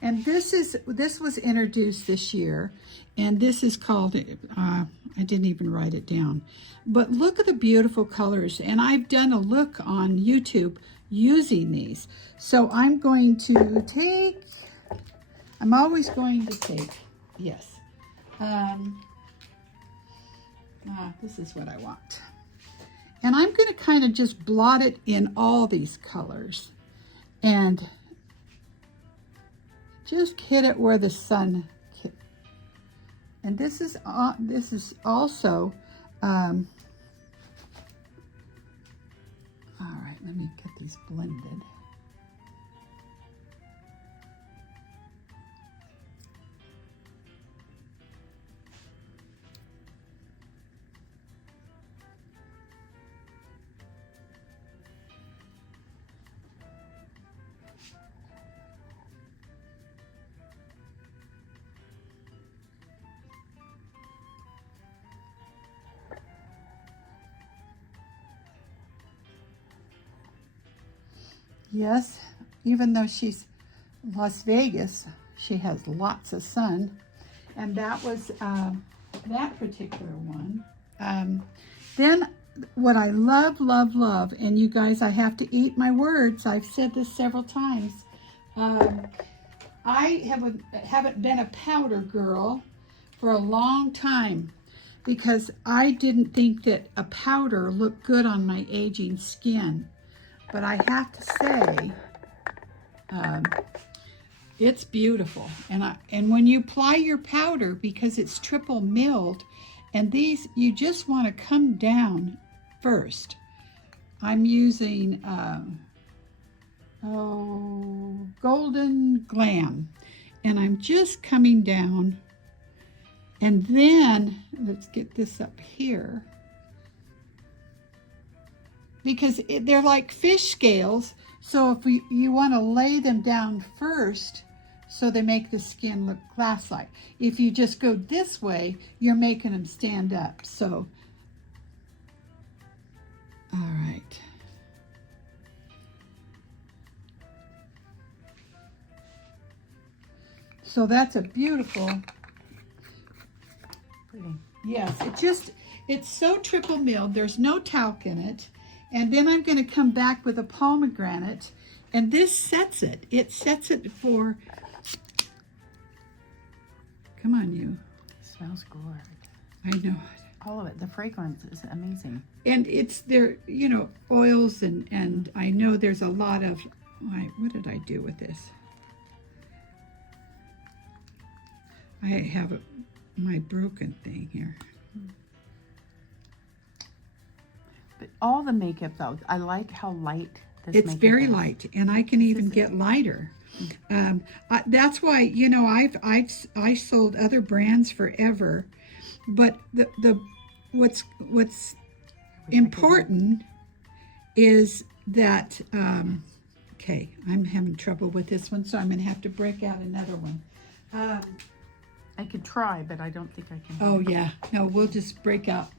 And this was introduced this year, and this is called, I didn't even write it down, but look at the beautiful colors. And I've done a look on YouTube using these. So I'm going to take, I'm always going to take, yes. This is what I want. And I'm going to kind of just blot it in all these colors and just hit it where the sun hit. And this is also, all right, let me get these blended. Yes, even though she's Las Vegas, she has lots of sun. And that was that particular one. Then what I love, love, love, and you guys, I have to eat my words. I've said this several times. I haven't been a powder girl for a long time because I didn't think that a powder looked good on my aging skin. But I have to say, it's beautiful. And when you apply your powder, because it's triple milled, and these, you just want to come down first. I'm using Golden Glam, and I'm just coming down. And then, let's get this up here, because they're like fish scales. So if you want to lay them down first, so they make the skin look glass-like. If you just go this way, you're making them stand up. So, all right. So that's a beautiful, Pretty. yes, it's so triple milled. There's no talc in it. And then I'm going to come back with a pomegranate, and this sets it. It sets it for, come on, you. It smells good. I know it. All of it. The fragrance is amazing. And it's there, you know, oils, and I know there's a lot of, what did I do with this? I have my broken thing here. But all the makeup, though, I like how light this It's makeup very is. light, and I can even get lighter. That's why, you know, I sold other brands forever, but what's important is that okay, I'm having trouble with this one, so I'm gonna have to break out another one. I could try, but I don't think I can. Oh yeah, no, we'll just break out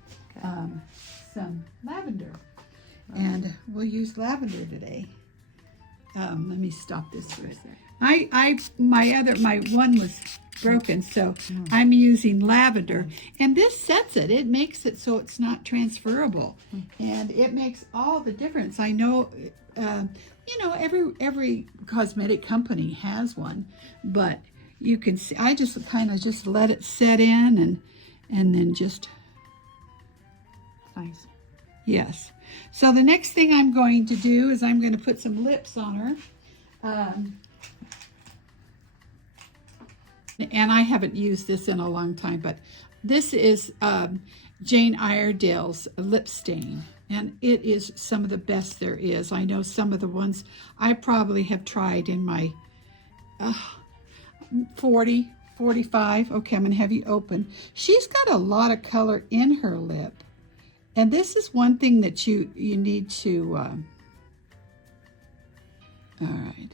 some lavender, and we'll use lavender today. Let me stop this for a second. My one was broken, so I'm using lavender, and this sets it. It makes it so it's not transferable, and it makes all the difference. I know, you know, every cosmetic company has one, but you can see. I just kind of just let it set in, and then just. Nice. Yes. So the next thing I'm going to do is I'm going to put some lips on her. And I haven't used this in a long time, but this is Jane Iredale's lip stain. And it is some of the best there is. I know some of the ones I probably have tried in my 40, 45. Okay, I'm going to have you open. She's got a lot of color in her lip. And this is one thing that you need to, all right.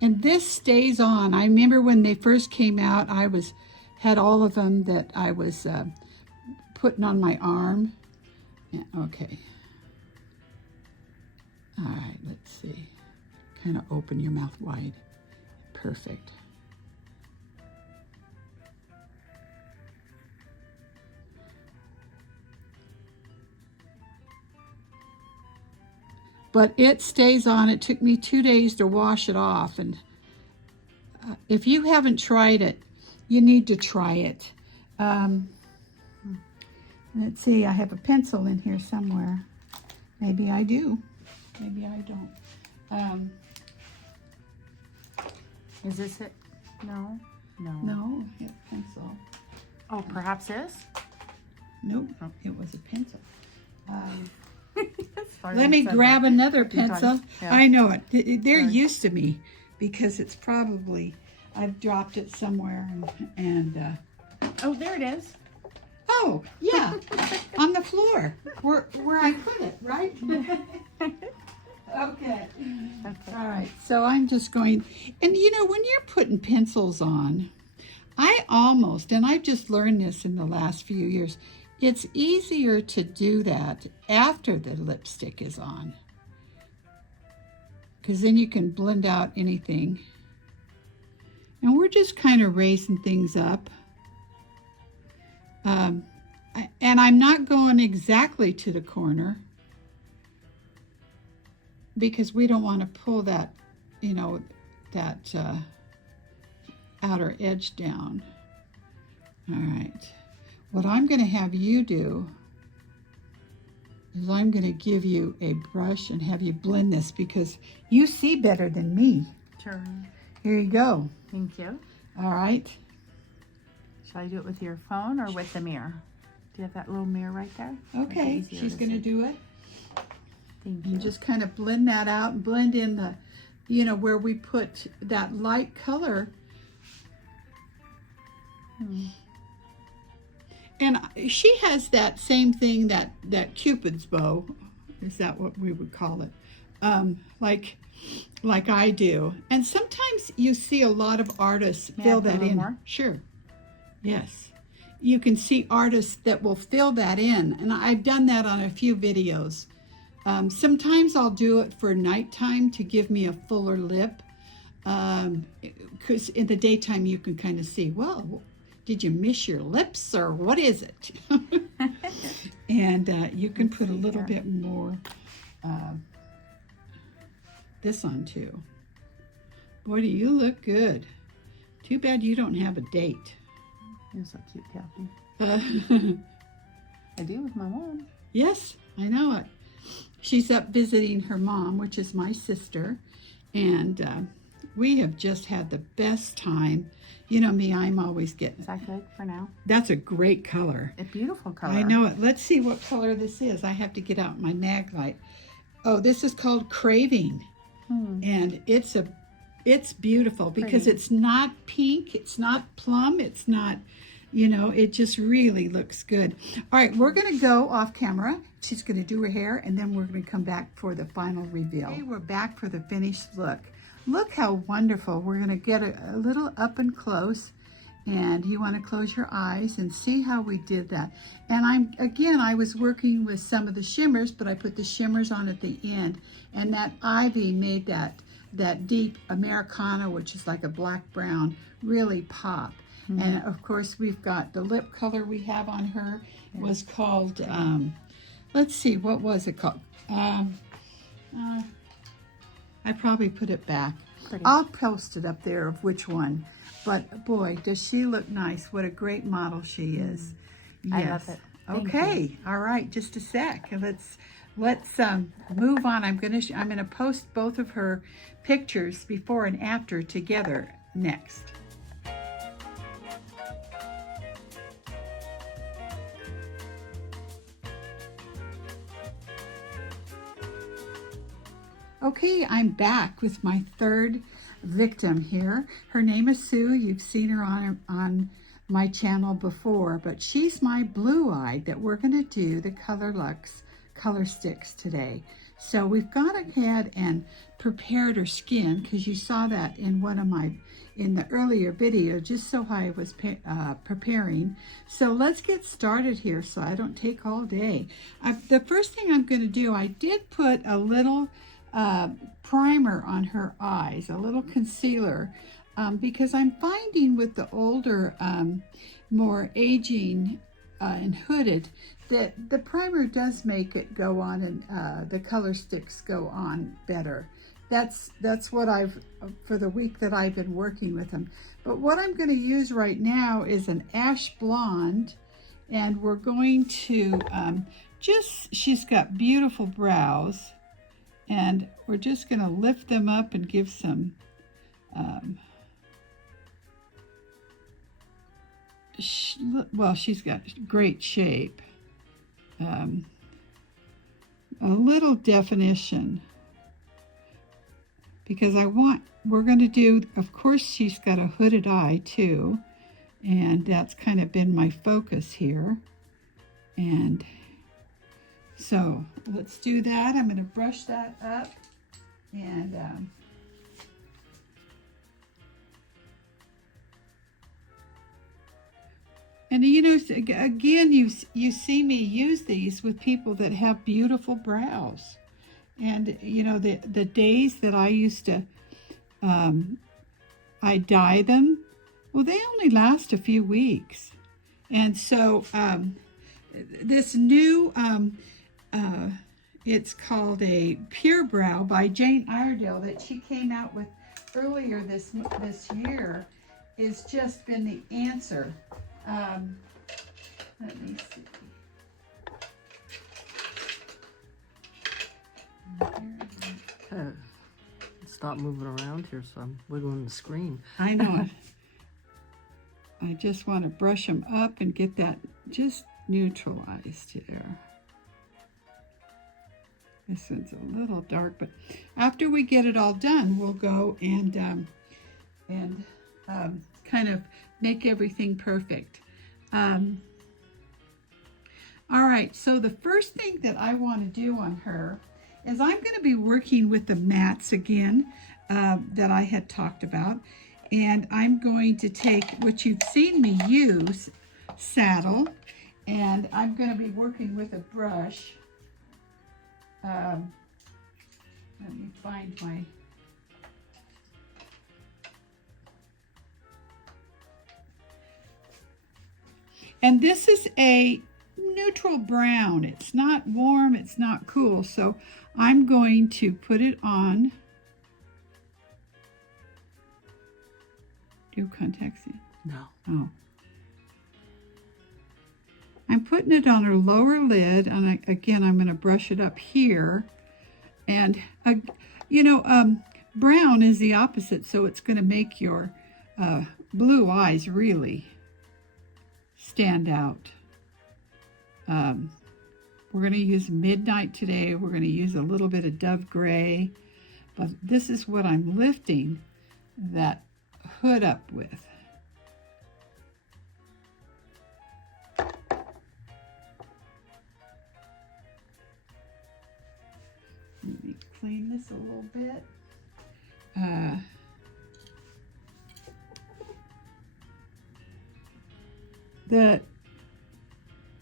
And this stays on. I remember when they first came out, I had all of them that I was putting on my arm. Yeah, okay. All right, let's see. Kind of open your mouth wide. Perfect. But it stays on. It took me 2 days to wash it off. And if you haven't tried it, you need to try it. Let's see, I have a pencil in here somewhere. Maybe I do. Maybe I don't. Is this it? No. No. No, I have a pencil. Oh, perhaps this? Nope, it was a pencil. Sorry, Let me grab another pencil. Yeah. I know it. They're used to me because it's probably, I've dropped it somewhere and oh, there it is. oh, yeah, on the floor where I put it, right? Okay. All right, so I'm just going, and you know, when you're putting pencils on, I almost, and I've just learned this in the last few years, it's easier to do that after the lipstick is on, because then you can blend out anything. And we're just kind of raising things up. And I'm not going exactly to the corner, because we don't want to pull that, you know, that outer edge down. All right. What I'm going to have you do is I'm going to give you a brush and have you blend this, because you see better than me. Sure. Here you go. Thank you. All right. Shall I do it with your phone or with the mirror? Do you have that little mirror right there? Okay. She's going to do it. Thank you. And just kind of blend that out and blend in the, you know, where we put that light color. And she has that same thing, that Cupid's bow, is that what we would call it? Like I do. And sometimes you see a lot of artists fill that in. More? Sure. Yes. You can see artists that will fill that in. And I've done that on a few videos. Sometimes I'll do it for nighttime to give me a fuller lip. Because in the daytime you can kind of see, well, did you miss your lips or what is it? And you can put a little bit more this on too. Boy, do you look good. Too bad you don't have a date. You're so cute, Kathy. I do with my mom. Yes, I know it. She's up visiting her mom, which is my sister, and we have just had the best time. You know me, I'm always getting... Is that good for now? That's a great color. A beautiful color. I know it. Let's see what color this is. I have to get out my mag light. Oh, this is called Craving. And it's beautiful because it's not pink, it's not plum, it's not, you know, it just really looks good. All right, we're going to go off camera. She's going to do her hair, and then we're going to come back for the final reveal. Okay, we're back for the finished look. Look how wonderful. We're going to get a little up and close, and you want to close your eyes and see how we did that. And I was working with some of the shimmers, but I put the shimmers on at the end, and that ivy made that deep Americana, which is like a black brown, really pop. And of course we've got the lip color we have on her was called, let's see, what was it called? I probably put it back. Pretty. I'll post it up there of which one. But boy, does she look nice. What a great model she is. Yes. I love it. Okay. All right. Just a sec. Let's move on. I'm gonna post both of her pictures before and after together next. Okay, I'm back with my third victim here. Her name is Sue. You've seen her on my channel before, but she's my blue-eyed that we're going to do the ColorLuxe color sticks today. So we've gone ahead and prepared her skin, because you saw that in in the earlier video, just so I was preparing. So let's get started here so I don't take all day. The first thing I'm going to do, I did put a little primer on her eyes, a little concealer, because I'm finding with the older, more aging and hooded, that the primer does make it go on, and the color sticks go on better. That's what for the week that I've been working with them. But what I'm going to use right now is an ash blonde, and we're going to she's got beautiful brows, and we're just going to lift them up and give some well, she's got great shape, a little definition, because we're going to do, of course, she's got a hooded eye too, and that's kind of been my focus here. And so let's do that. I'm going to brush that up, And you know, again, you see me use these with people that have beautiful brows. And you know, the days that I used to, I dye them, well, they only last a few weeks. And so this new, it's called a Pure Brow by Jane Iredale that she came out with earlier this year, is just been the answer. Let me see. Stop moving around here, so I'm wiggling the screen. I know it. I just want to brush them up and get that just neutralized here. This one's a little dark, but after we get it all done, we'll go and kind of make everything perfect. All right, so the first thing that I want to do on her is I'm going to be working with the mattes again that I had talked about. And I'm going to take what you've seen me use, Saddle, and I'm going to be working with a brush. Let me find my... And this is a neutral brown. It's not warm, it's not cool. So I'm going to put it on. Do you have contacts in? No. Oh. I'm putting it on her lower lid, and again, I'm going to brush it up here. And, you know, brown is the opposite, so it's going to make your blue eyes really stand out. We're going to use Midnight today. We're going to use a little bit of Dove Gray. But this is what I'm lifting that hood up with. Let me clean this a little bit.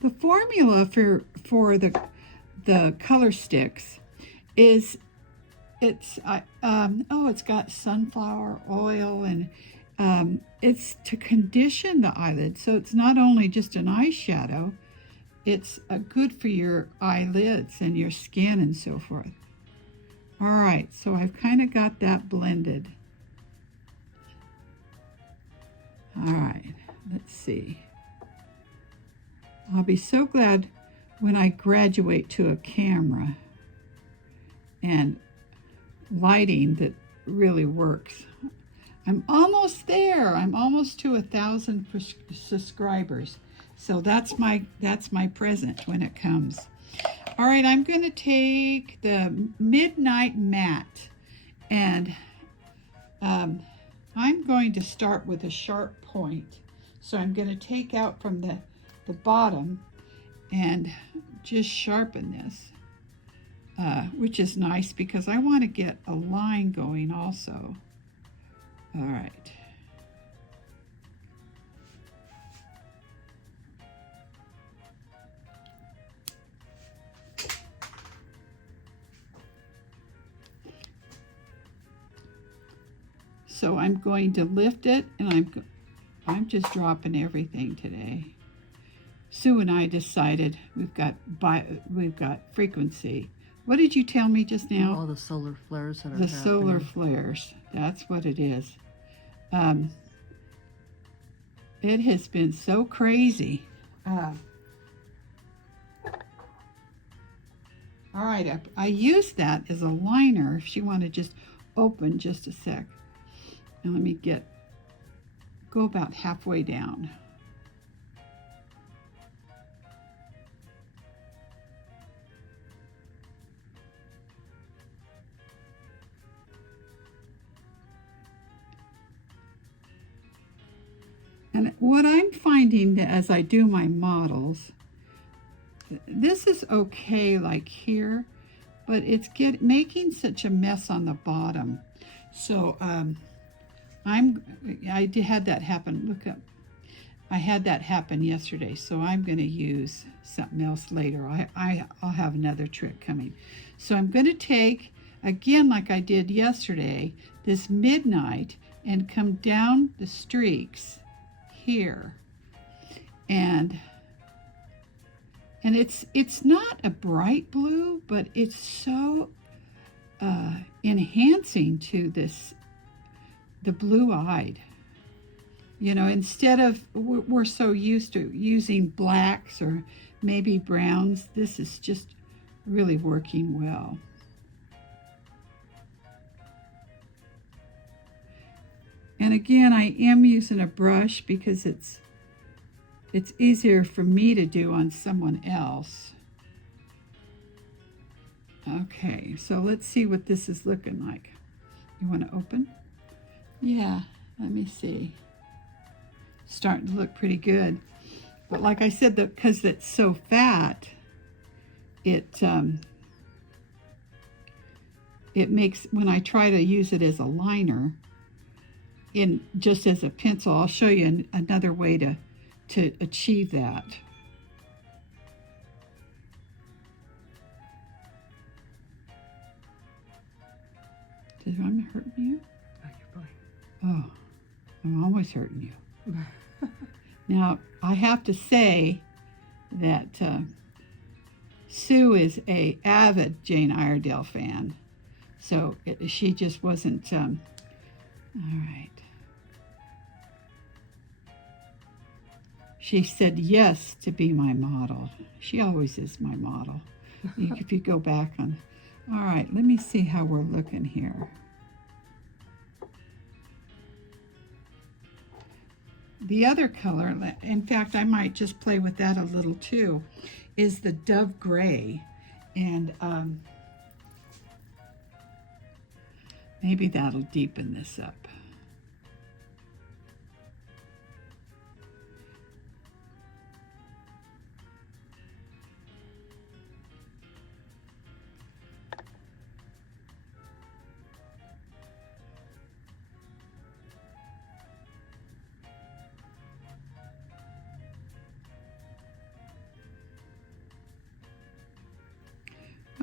The formula for the color sticks is it's got sunflower oil, and it's to condition the eyelid. So it's not only just an eyeshadow, it's good for your eyelids and your skin and so forth. All right, so I've kind of got that blended. All right, let's see. I'll be so glad when I graduate to a camera and lighting that really works. I'm almost there. I'm almost to 1,000 subscribers. So that's my present when it comes. All right, I'm going to take the Midnight Matte, and I'm going to start with a sharp point. So I'm going to take out from the bottom and just sharpen this, which is nice because I want to get a line going also. All right. So I'm going to lift it, and I'm just dropping everything today. Sue and I decided we've got frequency. What did you tell me just now? All the solar flares that are the happening. solar flares. That's what it is. It has been so crazy. All right, I use that as a liner if you want to just open just a sec. And let me go about halfway down. And what I'm finding as I do my models, this is okay like here, but it's making such a mess on the bottom. So I had that happen. Look up. I had that happen yesterday, so I'm going to use something else later. I'll have another trick coming. So I'm going to take, again like I did yesterday, this midnight and come down the streaks here. And it's not a bright blue, but it's so enhancing to this, the blue-eyed. You know, instead of, we're so used to using blacks or maybe browns, this is just really working well. And again, I am using a brush because it's easier for me to do on someone else. Okay, so let's see what this is looking like. You want to open? Yeah, let me see. Starting to look pretty good. But like I said, because it's so fat, it makes, when I try to use it as a liner, just as a pencil, I'll show you another way to achieve that. Did I hurt you? Oh, I'm always hurting you. Now, I have to say that Sue is an avid Jane Iredale fan. So she just wasn't, all right. She said yes to be my model. She always is my model. If you go back on, all right, let me see how we're looking here. The other color, in fact, I might just play with that a little too, is the Dove Gray. And maybe that'll deepen this up.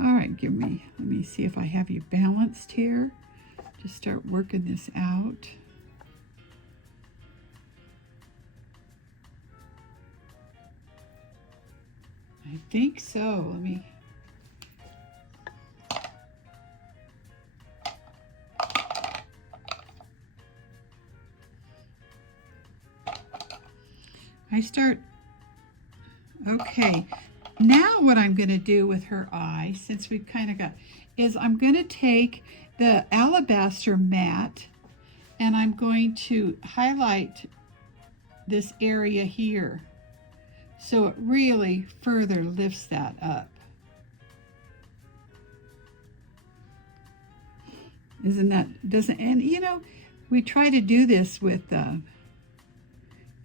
All right, let me see if I have you balanced here. Just start working this out. I think so. Let me. Okay. Now what I'm going to do with her eye, since we've kind of got, is I'm going to take the Alabaster matte and I'm going to highlight this area here so it really further lifts that up. And you know, we try to do this with, and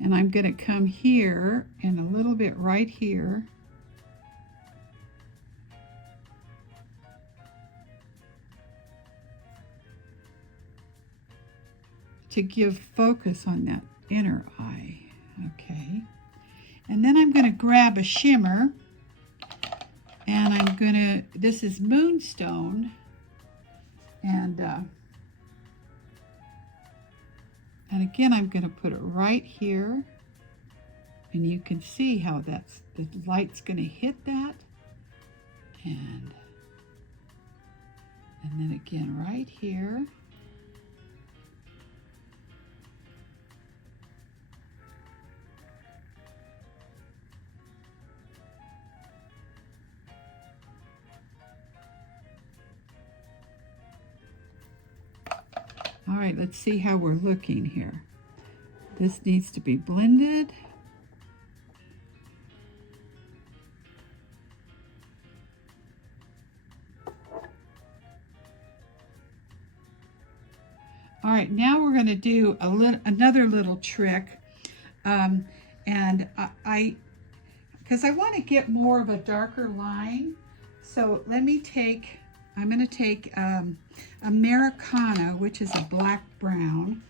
I'm going to come here and a little bit right here. To give focus on that inner eye. Okay. And then I'm going to grab a shimmer and I'm going to, this is Moonstone, and again I'm going to put it right here, and you can see how the light's going to hit that, and then again right here. All right, let's see how we're looking here. This needs to be blended. All right, now we're going to do another little trick. And because I want to get more of a darker line, so let me take, I'm going to take Americana, which is a black brown,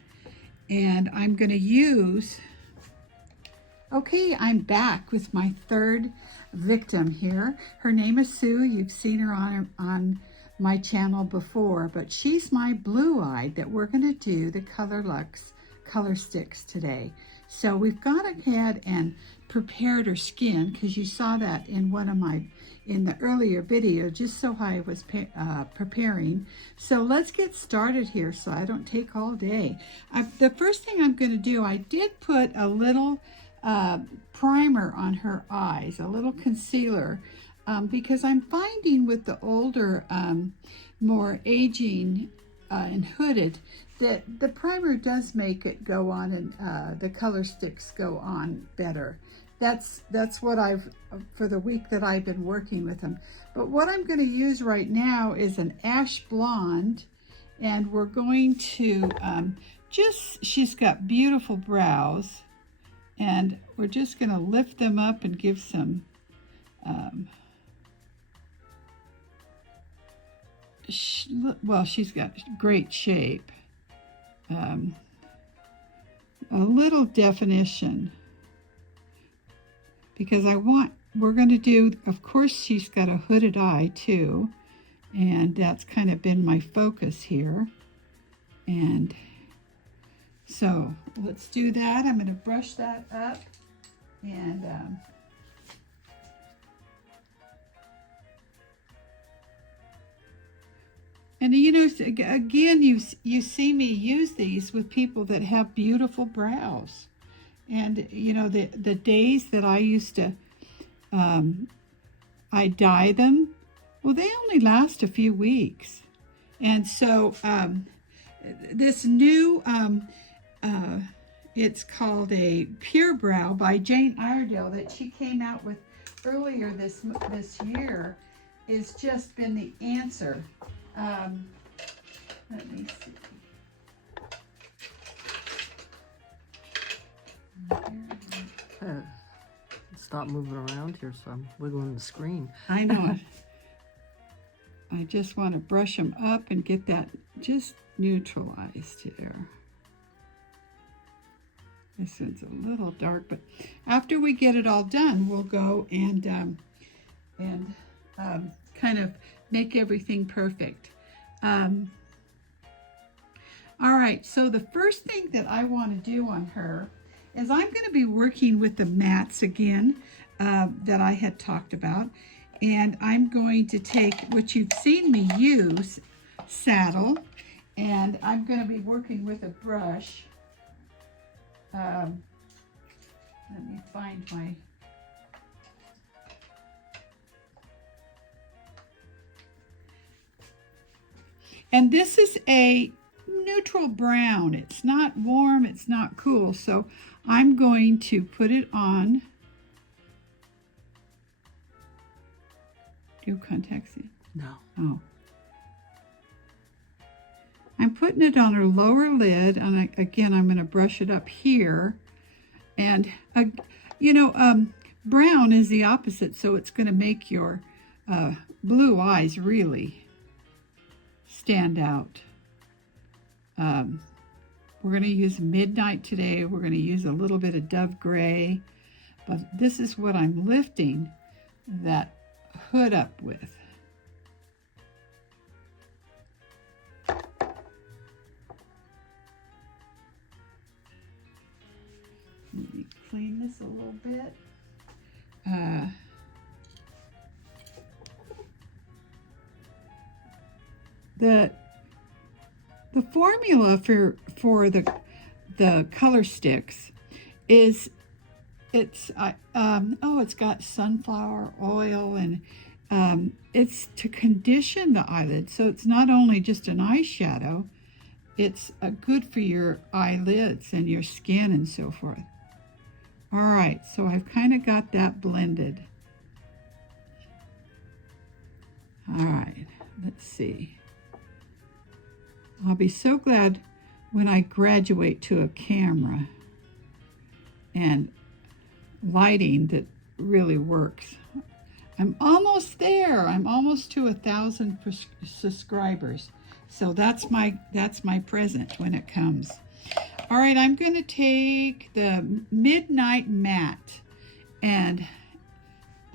and I'm going to use Okay, I'm back with my third victim here. Her name is Sue. You've seen her on my channel before, but she's my blue-eyed that we're going to do the ColorLuxe color sticks today. So we've gone ahead and prepared her skin, because you saw that in in the earlier video, just so I was preparing. So let's get started here so I don't take all day. The first thing I'm going to do, I did put a little primer on her eyes, a little concealer, because I'm finding with the older, more aging and hooded, that the primer does make it go on, and the color sticks go on better. That's what for the week that I've been working with them. But what I'm going to use right now is an ash blonde, and we're going to she's got beautiful brows, and we're just going to lift them up and give some well, she's got great shape, a little definition, because we're going to do, of course, she's got a hooded eye too, and that's kind of been my focus here. And so let's do that. I'm going to brush that up, and you know, again, you see me use these with people that have beautiful brows. And you know, the days that I used to I dye them, well, they only last a few weeks. And so this new it's called a Pure Brow by Jane Iredale that she came out with earlier this year, is just been the answer. Let me see. Stop moving around here, so I'm wiggling the screen. I know. I just want to brush them up and get that just neutralized here. This one's a little dark, but after we get it all done, we'll go and kind of make everything perfect. All right, so the first thing that I want to do on her is I'm going to be working with the mattes again that I had talked about. And I'm going to take what you've seen me use, Saddle, and I'm going to be working with a brush. Let me find my... And this is a neutral brown. It's not warm, it's not cool. So I'm going to put it on. Do you have contacts in? No. Oh. I'm putting it on her lower lid, and again, I'm going to brush it up here. And, you know, brown is the opposite, so it's going to make your blue eyes really stand out. We're going to use Midnight today. We're going to use a little bit of Dove Gray, but this is what I'm lifting that hood up with. Let me clean this a little bit. The formula for the color sticks is it's got sunflower oil, and it's to condition the eyelid. So it's not only just an eyeshadow, it's good for your eyelids and your skin and so forth. All right, so I've kind of got that blended. All right, let's see. I'll be so glad when I graduate to a camera and lighting that really works. I'm almost there. I'm almost to 1,000 subscribers. So that's my present when it comes. All right, I'm going to take the Midnight Matte, and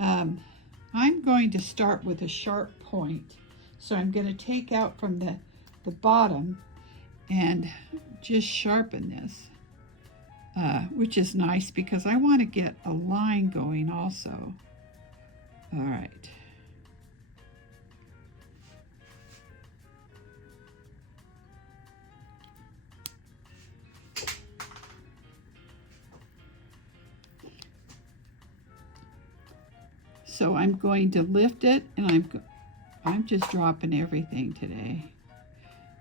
I'm going to start with a sharp point. So I'm going to take out from the bottom and just sharpen this, which is nice because I want to get a line going also. All right. So I'm going to lift it, and I'm just dropping everything today.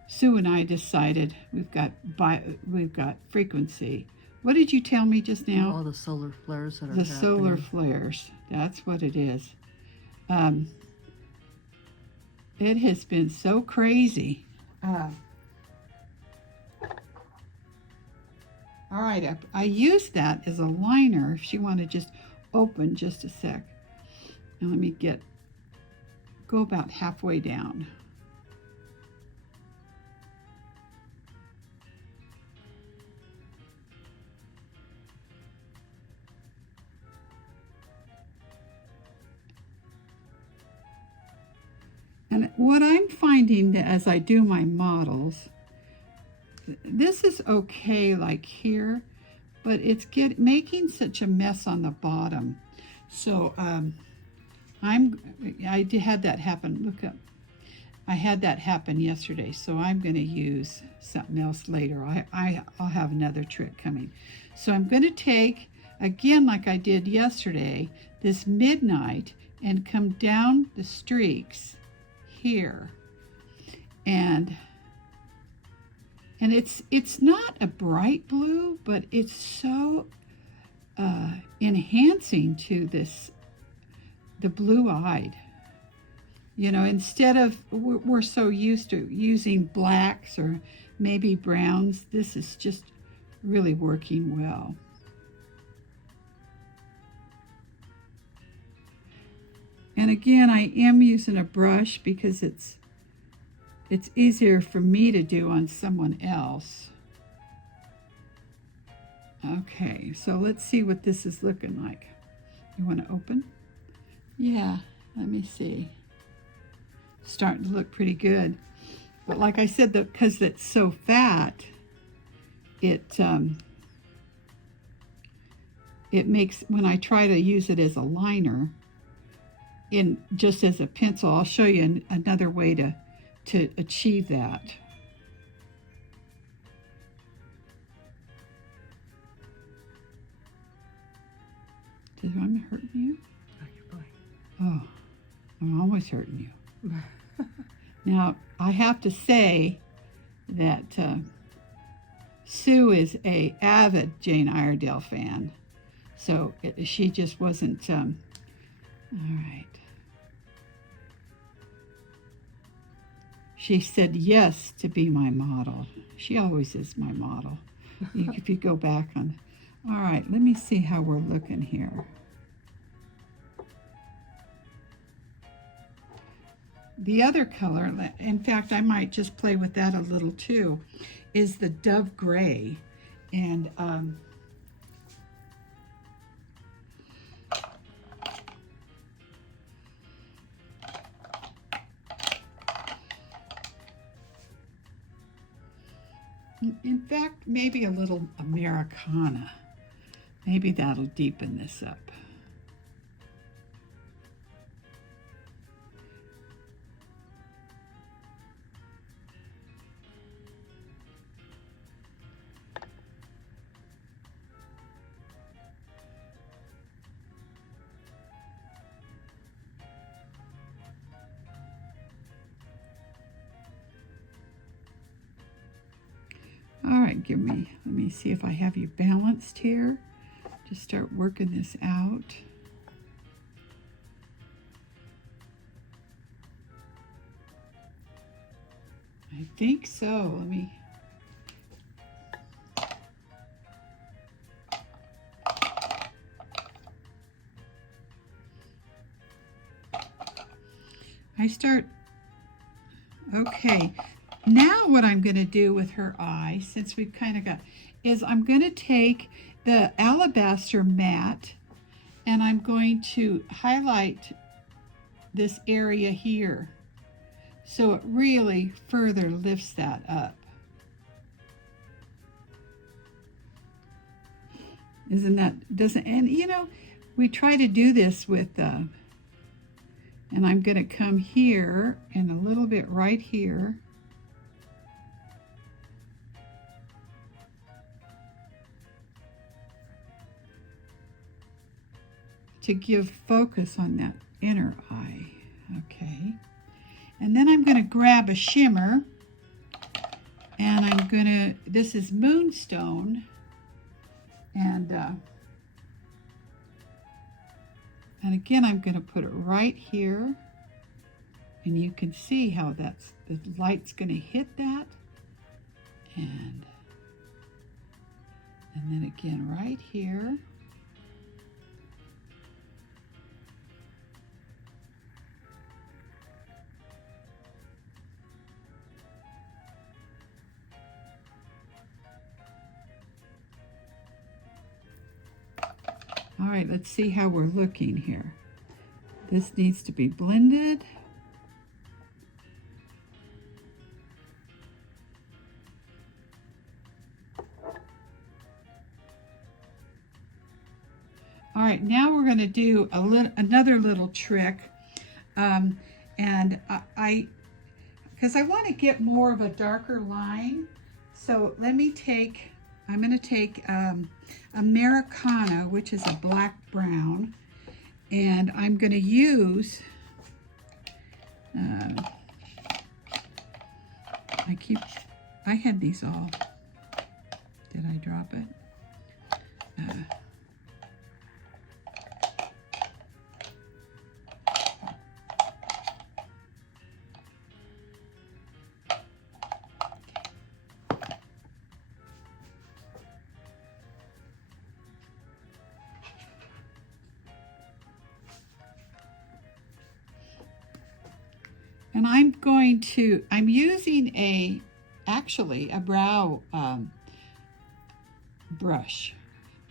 Sue and I decided we've got frequency. What did you tell me just now? All the solar flares that are The happening. solar flares. That's what it is. It has been so crazy. All right, I use that as a liner if you want to just open just a sec. Now let me go about halfway down. And what I'm finding that as I do my models, this is okay like here, but it's making such a mess on the bottom. So I had that happen. Look up. I had that happen yesterday, so I'm going to use something else later. I'll have another trick coming. So I'm going to take, again like I did yesterday, this Midnight and come down the streaks here. And it's not a bright blue, but it's so enhancing to the blue-eyed. You know, instead of, we're so used to using blacks or maybe browns, this is just really working well. And again, I am using a brush because it's easier for me to do on someone else. Okay, so let's see what this is looking like. You want to open? Yeah, let me see. Starting to look pretty good. But like I said, because it's so fat, it makes, when I try to use it as a liner, just as a pencil, I'll show you another way to achieve that. I'm hurting you? Oh, I'm always hurting you. Now, I have to say that Sue is an avid Jane Iredale fan. So she just wasn't, all right. She said yes to be my model. She always is my model. If you go back on, all right, let me see how we're looking here. The other color, in fact, I might just play with that a little too, is the Dove Gray. And in fact, maybe a little Americana. Maybe that'll deepen this up. All right, let me see if I have you balanced here. Just start working this out. I think so. Let me. Okay. Now what I'm going to do with her eye, since we've kind of got, is I'm going to take the alabaster matte and I'm going to highlight this area here so it really further lifts that up. Isn't that, doesn't, and you know, we try to do this with, and I'm going to come here and a little bit right here. To give focus on that inner eye. Okay. And then I'm going to grab a shimmer and I'm going to, this is Moonstone, and again I'm going to put it right here, and you can see how that's, the light's going to hit that, and then again right here. All right, let's see how we're looking here. This needs to be blended. All right, now we're going to do another little trick, and because I want to get more of a darker line, so let me take. I'm going to take Americana, which is a black brown, and I'm going to use, I had these all, did I drop it? And I'm using actually a brow brush,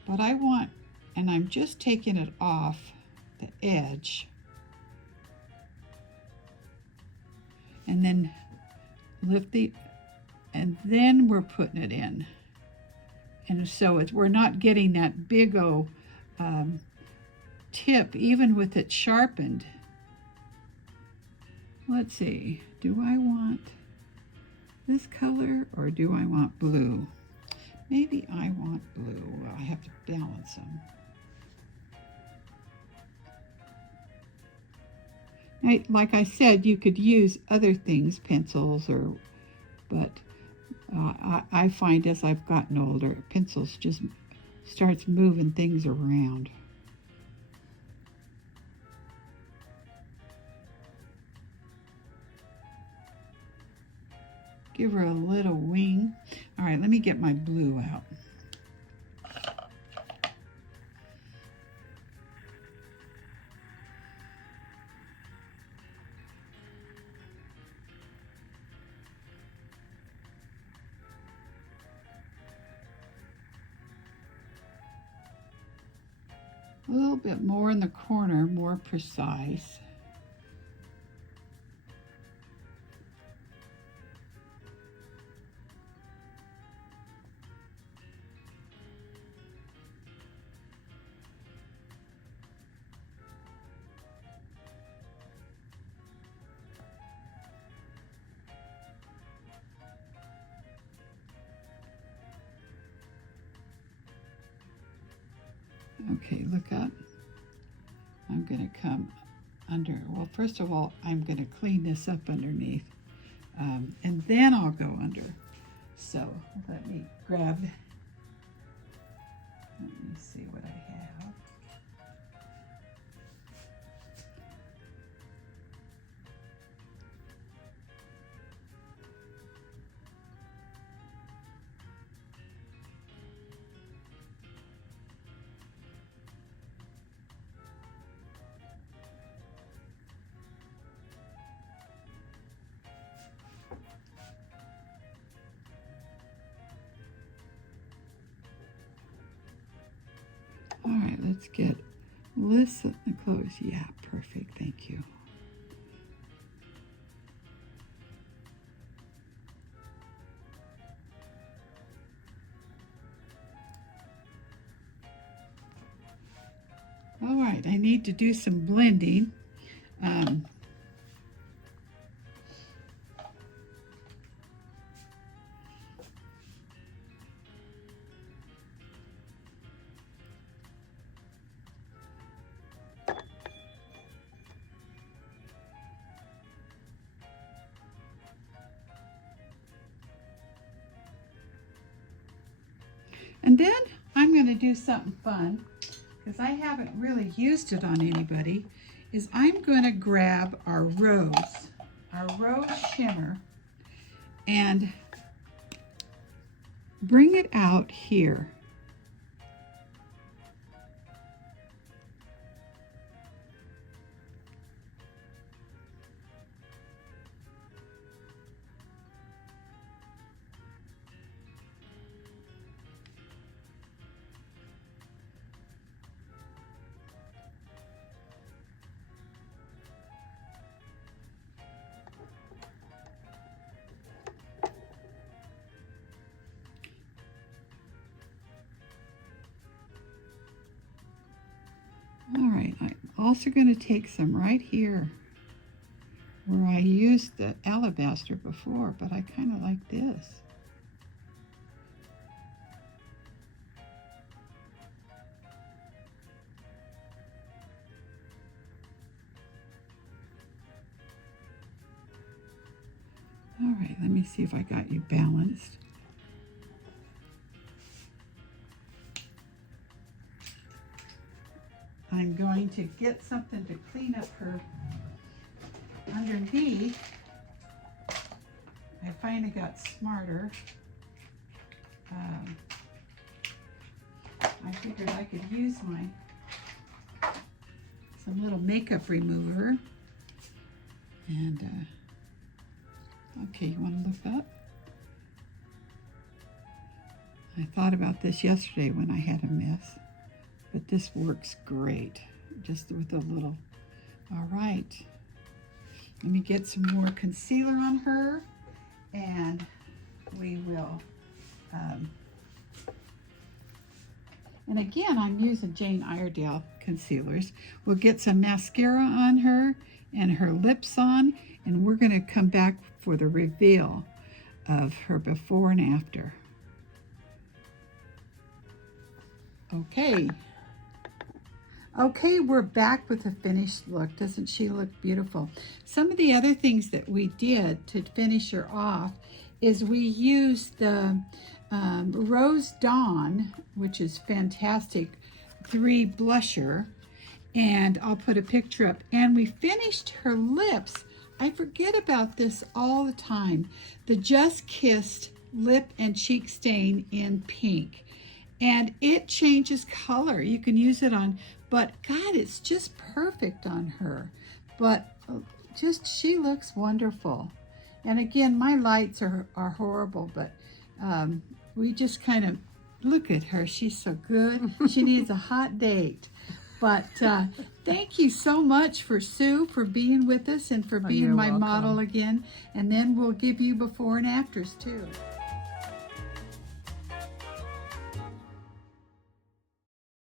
but and I'm just taking it off the edge. And then and then we're putting it in. And so we're not getting that big tip, even with it sharpened. Let's see, do I want this color or do I want blue? Maybe I want blue. Well, I have to balance them. Like I said, you could use other things, pencils, but I find as I've gotten older, pencils just starts moving things around. Give her a little wing. All right, let me get my blue out. A little bit more in the corner, more precise. Okay, look up. I'm going to come under. Well, first of all, I'm going to clean this up underneath, and then I'll go under. So let me grab, let me see what I have. All right, let's get listen close. Yeah, perfect. Thank you. All right, I need to do some blending. And then I'm going to do something fun, because I haven't really used it on anybody, is I'm going to grab our rose shimmer, and bring it out here. All right, I'm also going to take some right here where I used the alabaster before, but I kind of like this. All right, let me see if I got you balanced. I'm going to get something to clean up her underneath. I finally got smarter. I figured I could use some little makeup remover. And okay, you want to look up? I thought about this yesterday when I had a mess. But this works great, just with a little. All right, let me get some more concealer on her, and we will, and again, I'm using Jane Iredale concealers. We'll get some mascara on her and her lips on, and we're gonna come back for the reveal of her before and after. Okay. Okay, we're back with a finished look. Doesn't she look beautiful? Some of the other things that we did to finish her off is we used the Rose Dawn, which is fantastic, 3 blusher, and I'll put a picture up. And we finished her lips. I forget about this all the time. The Just Kissed Lip and Cheek Stain in pink. And it changes color. You can use it on, but God, it's just perfect on her. But just, she looks wonderful. And again, my lights are horrible, but we just kind of, look at her. She's so good. She needs a hot date. But thank you so much for Sue for being with us and for being my model again. And then we'll give you before and afters too.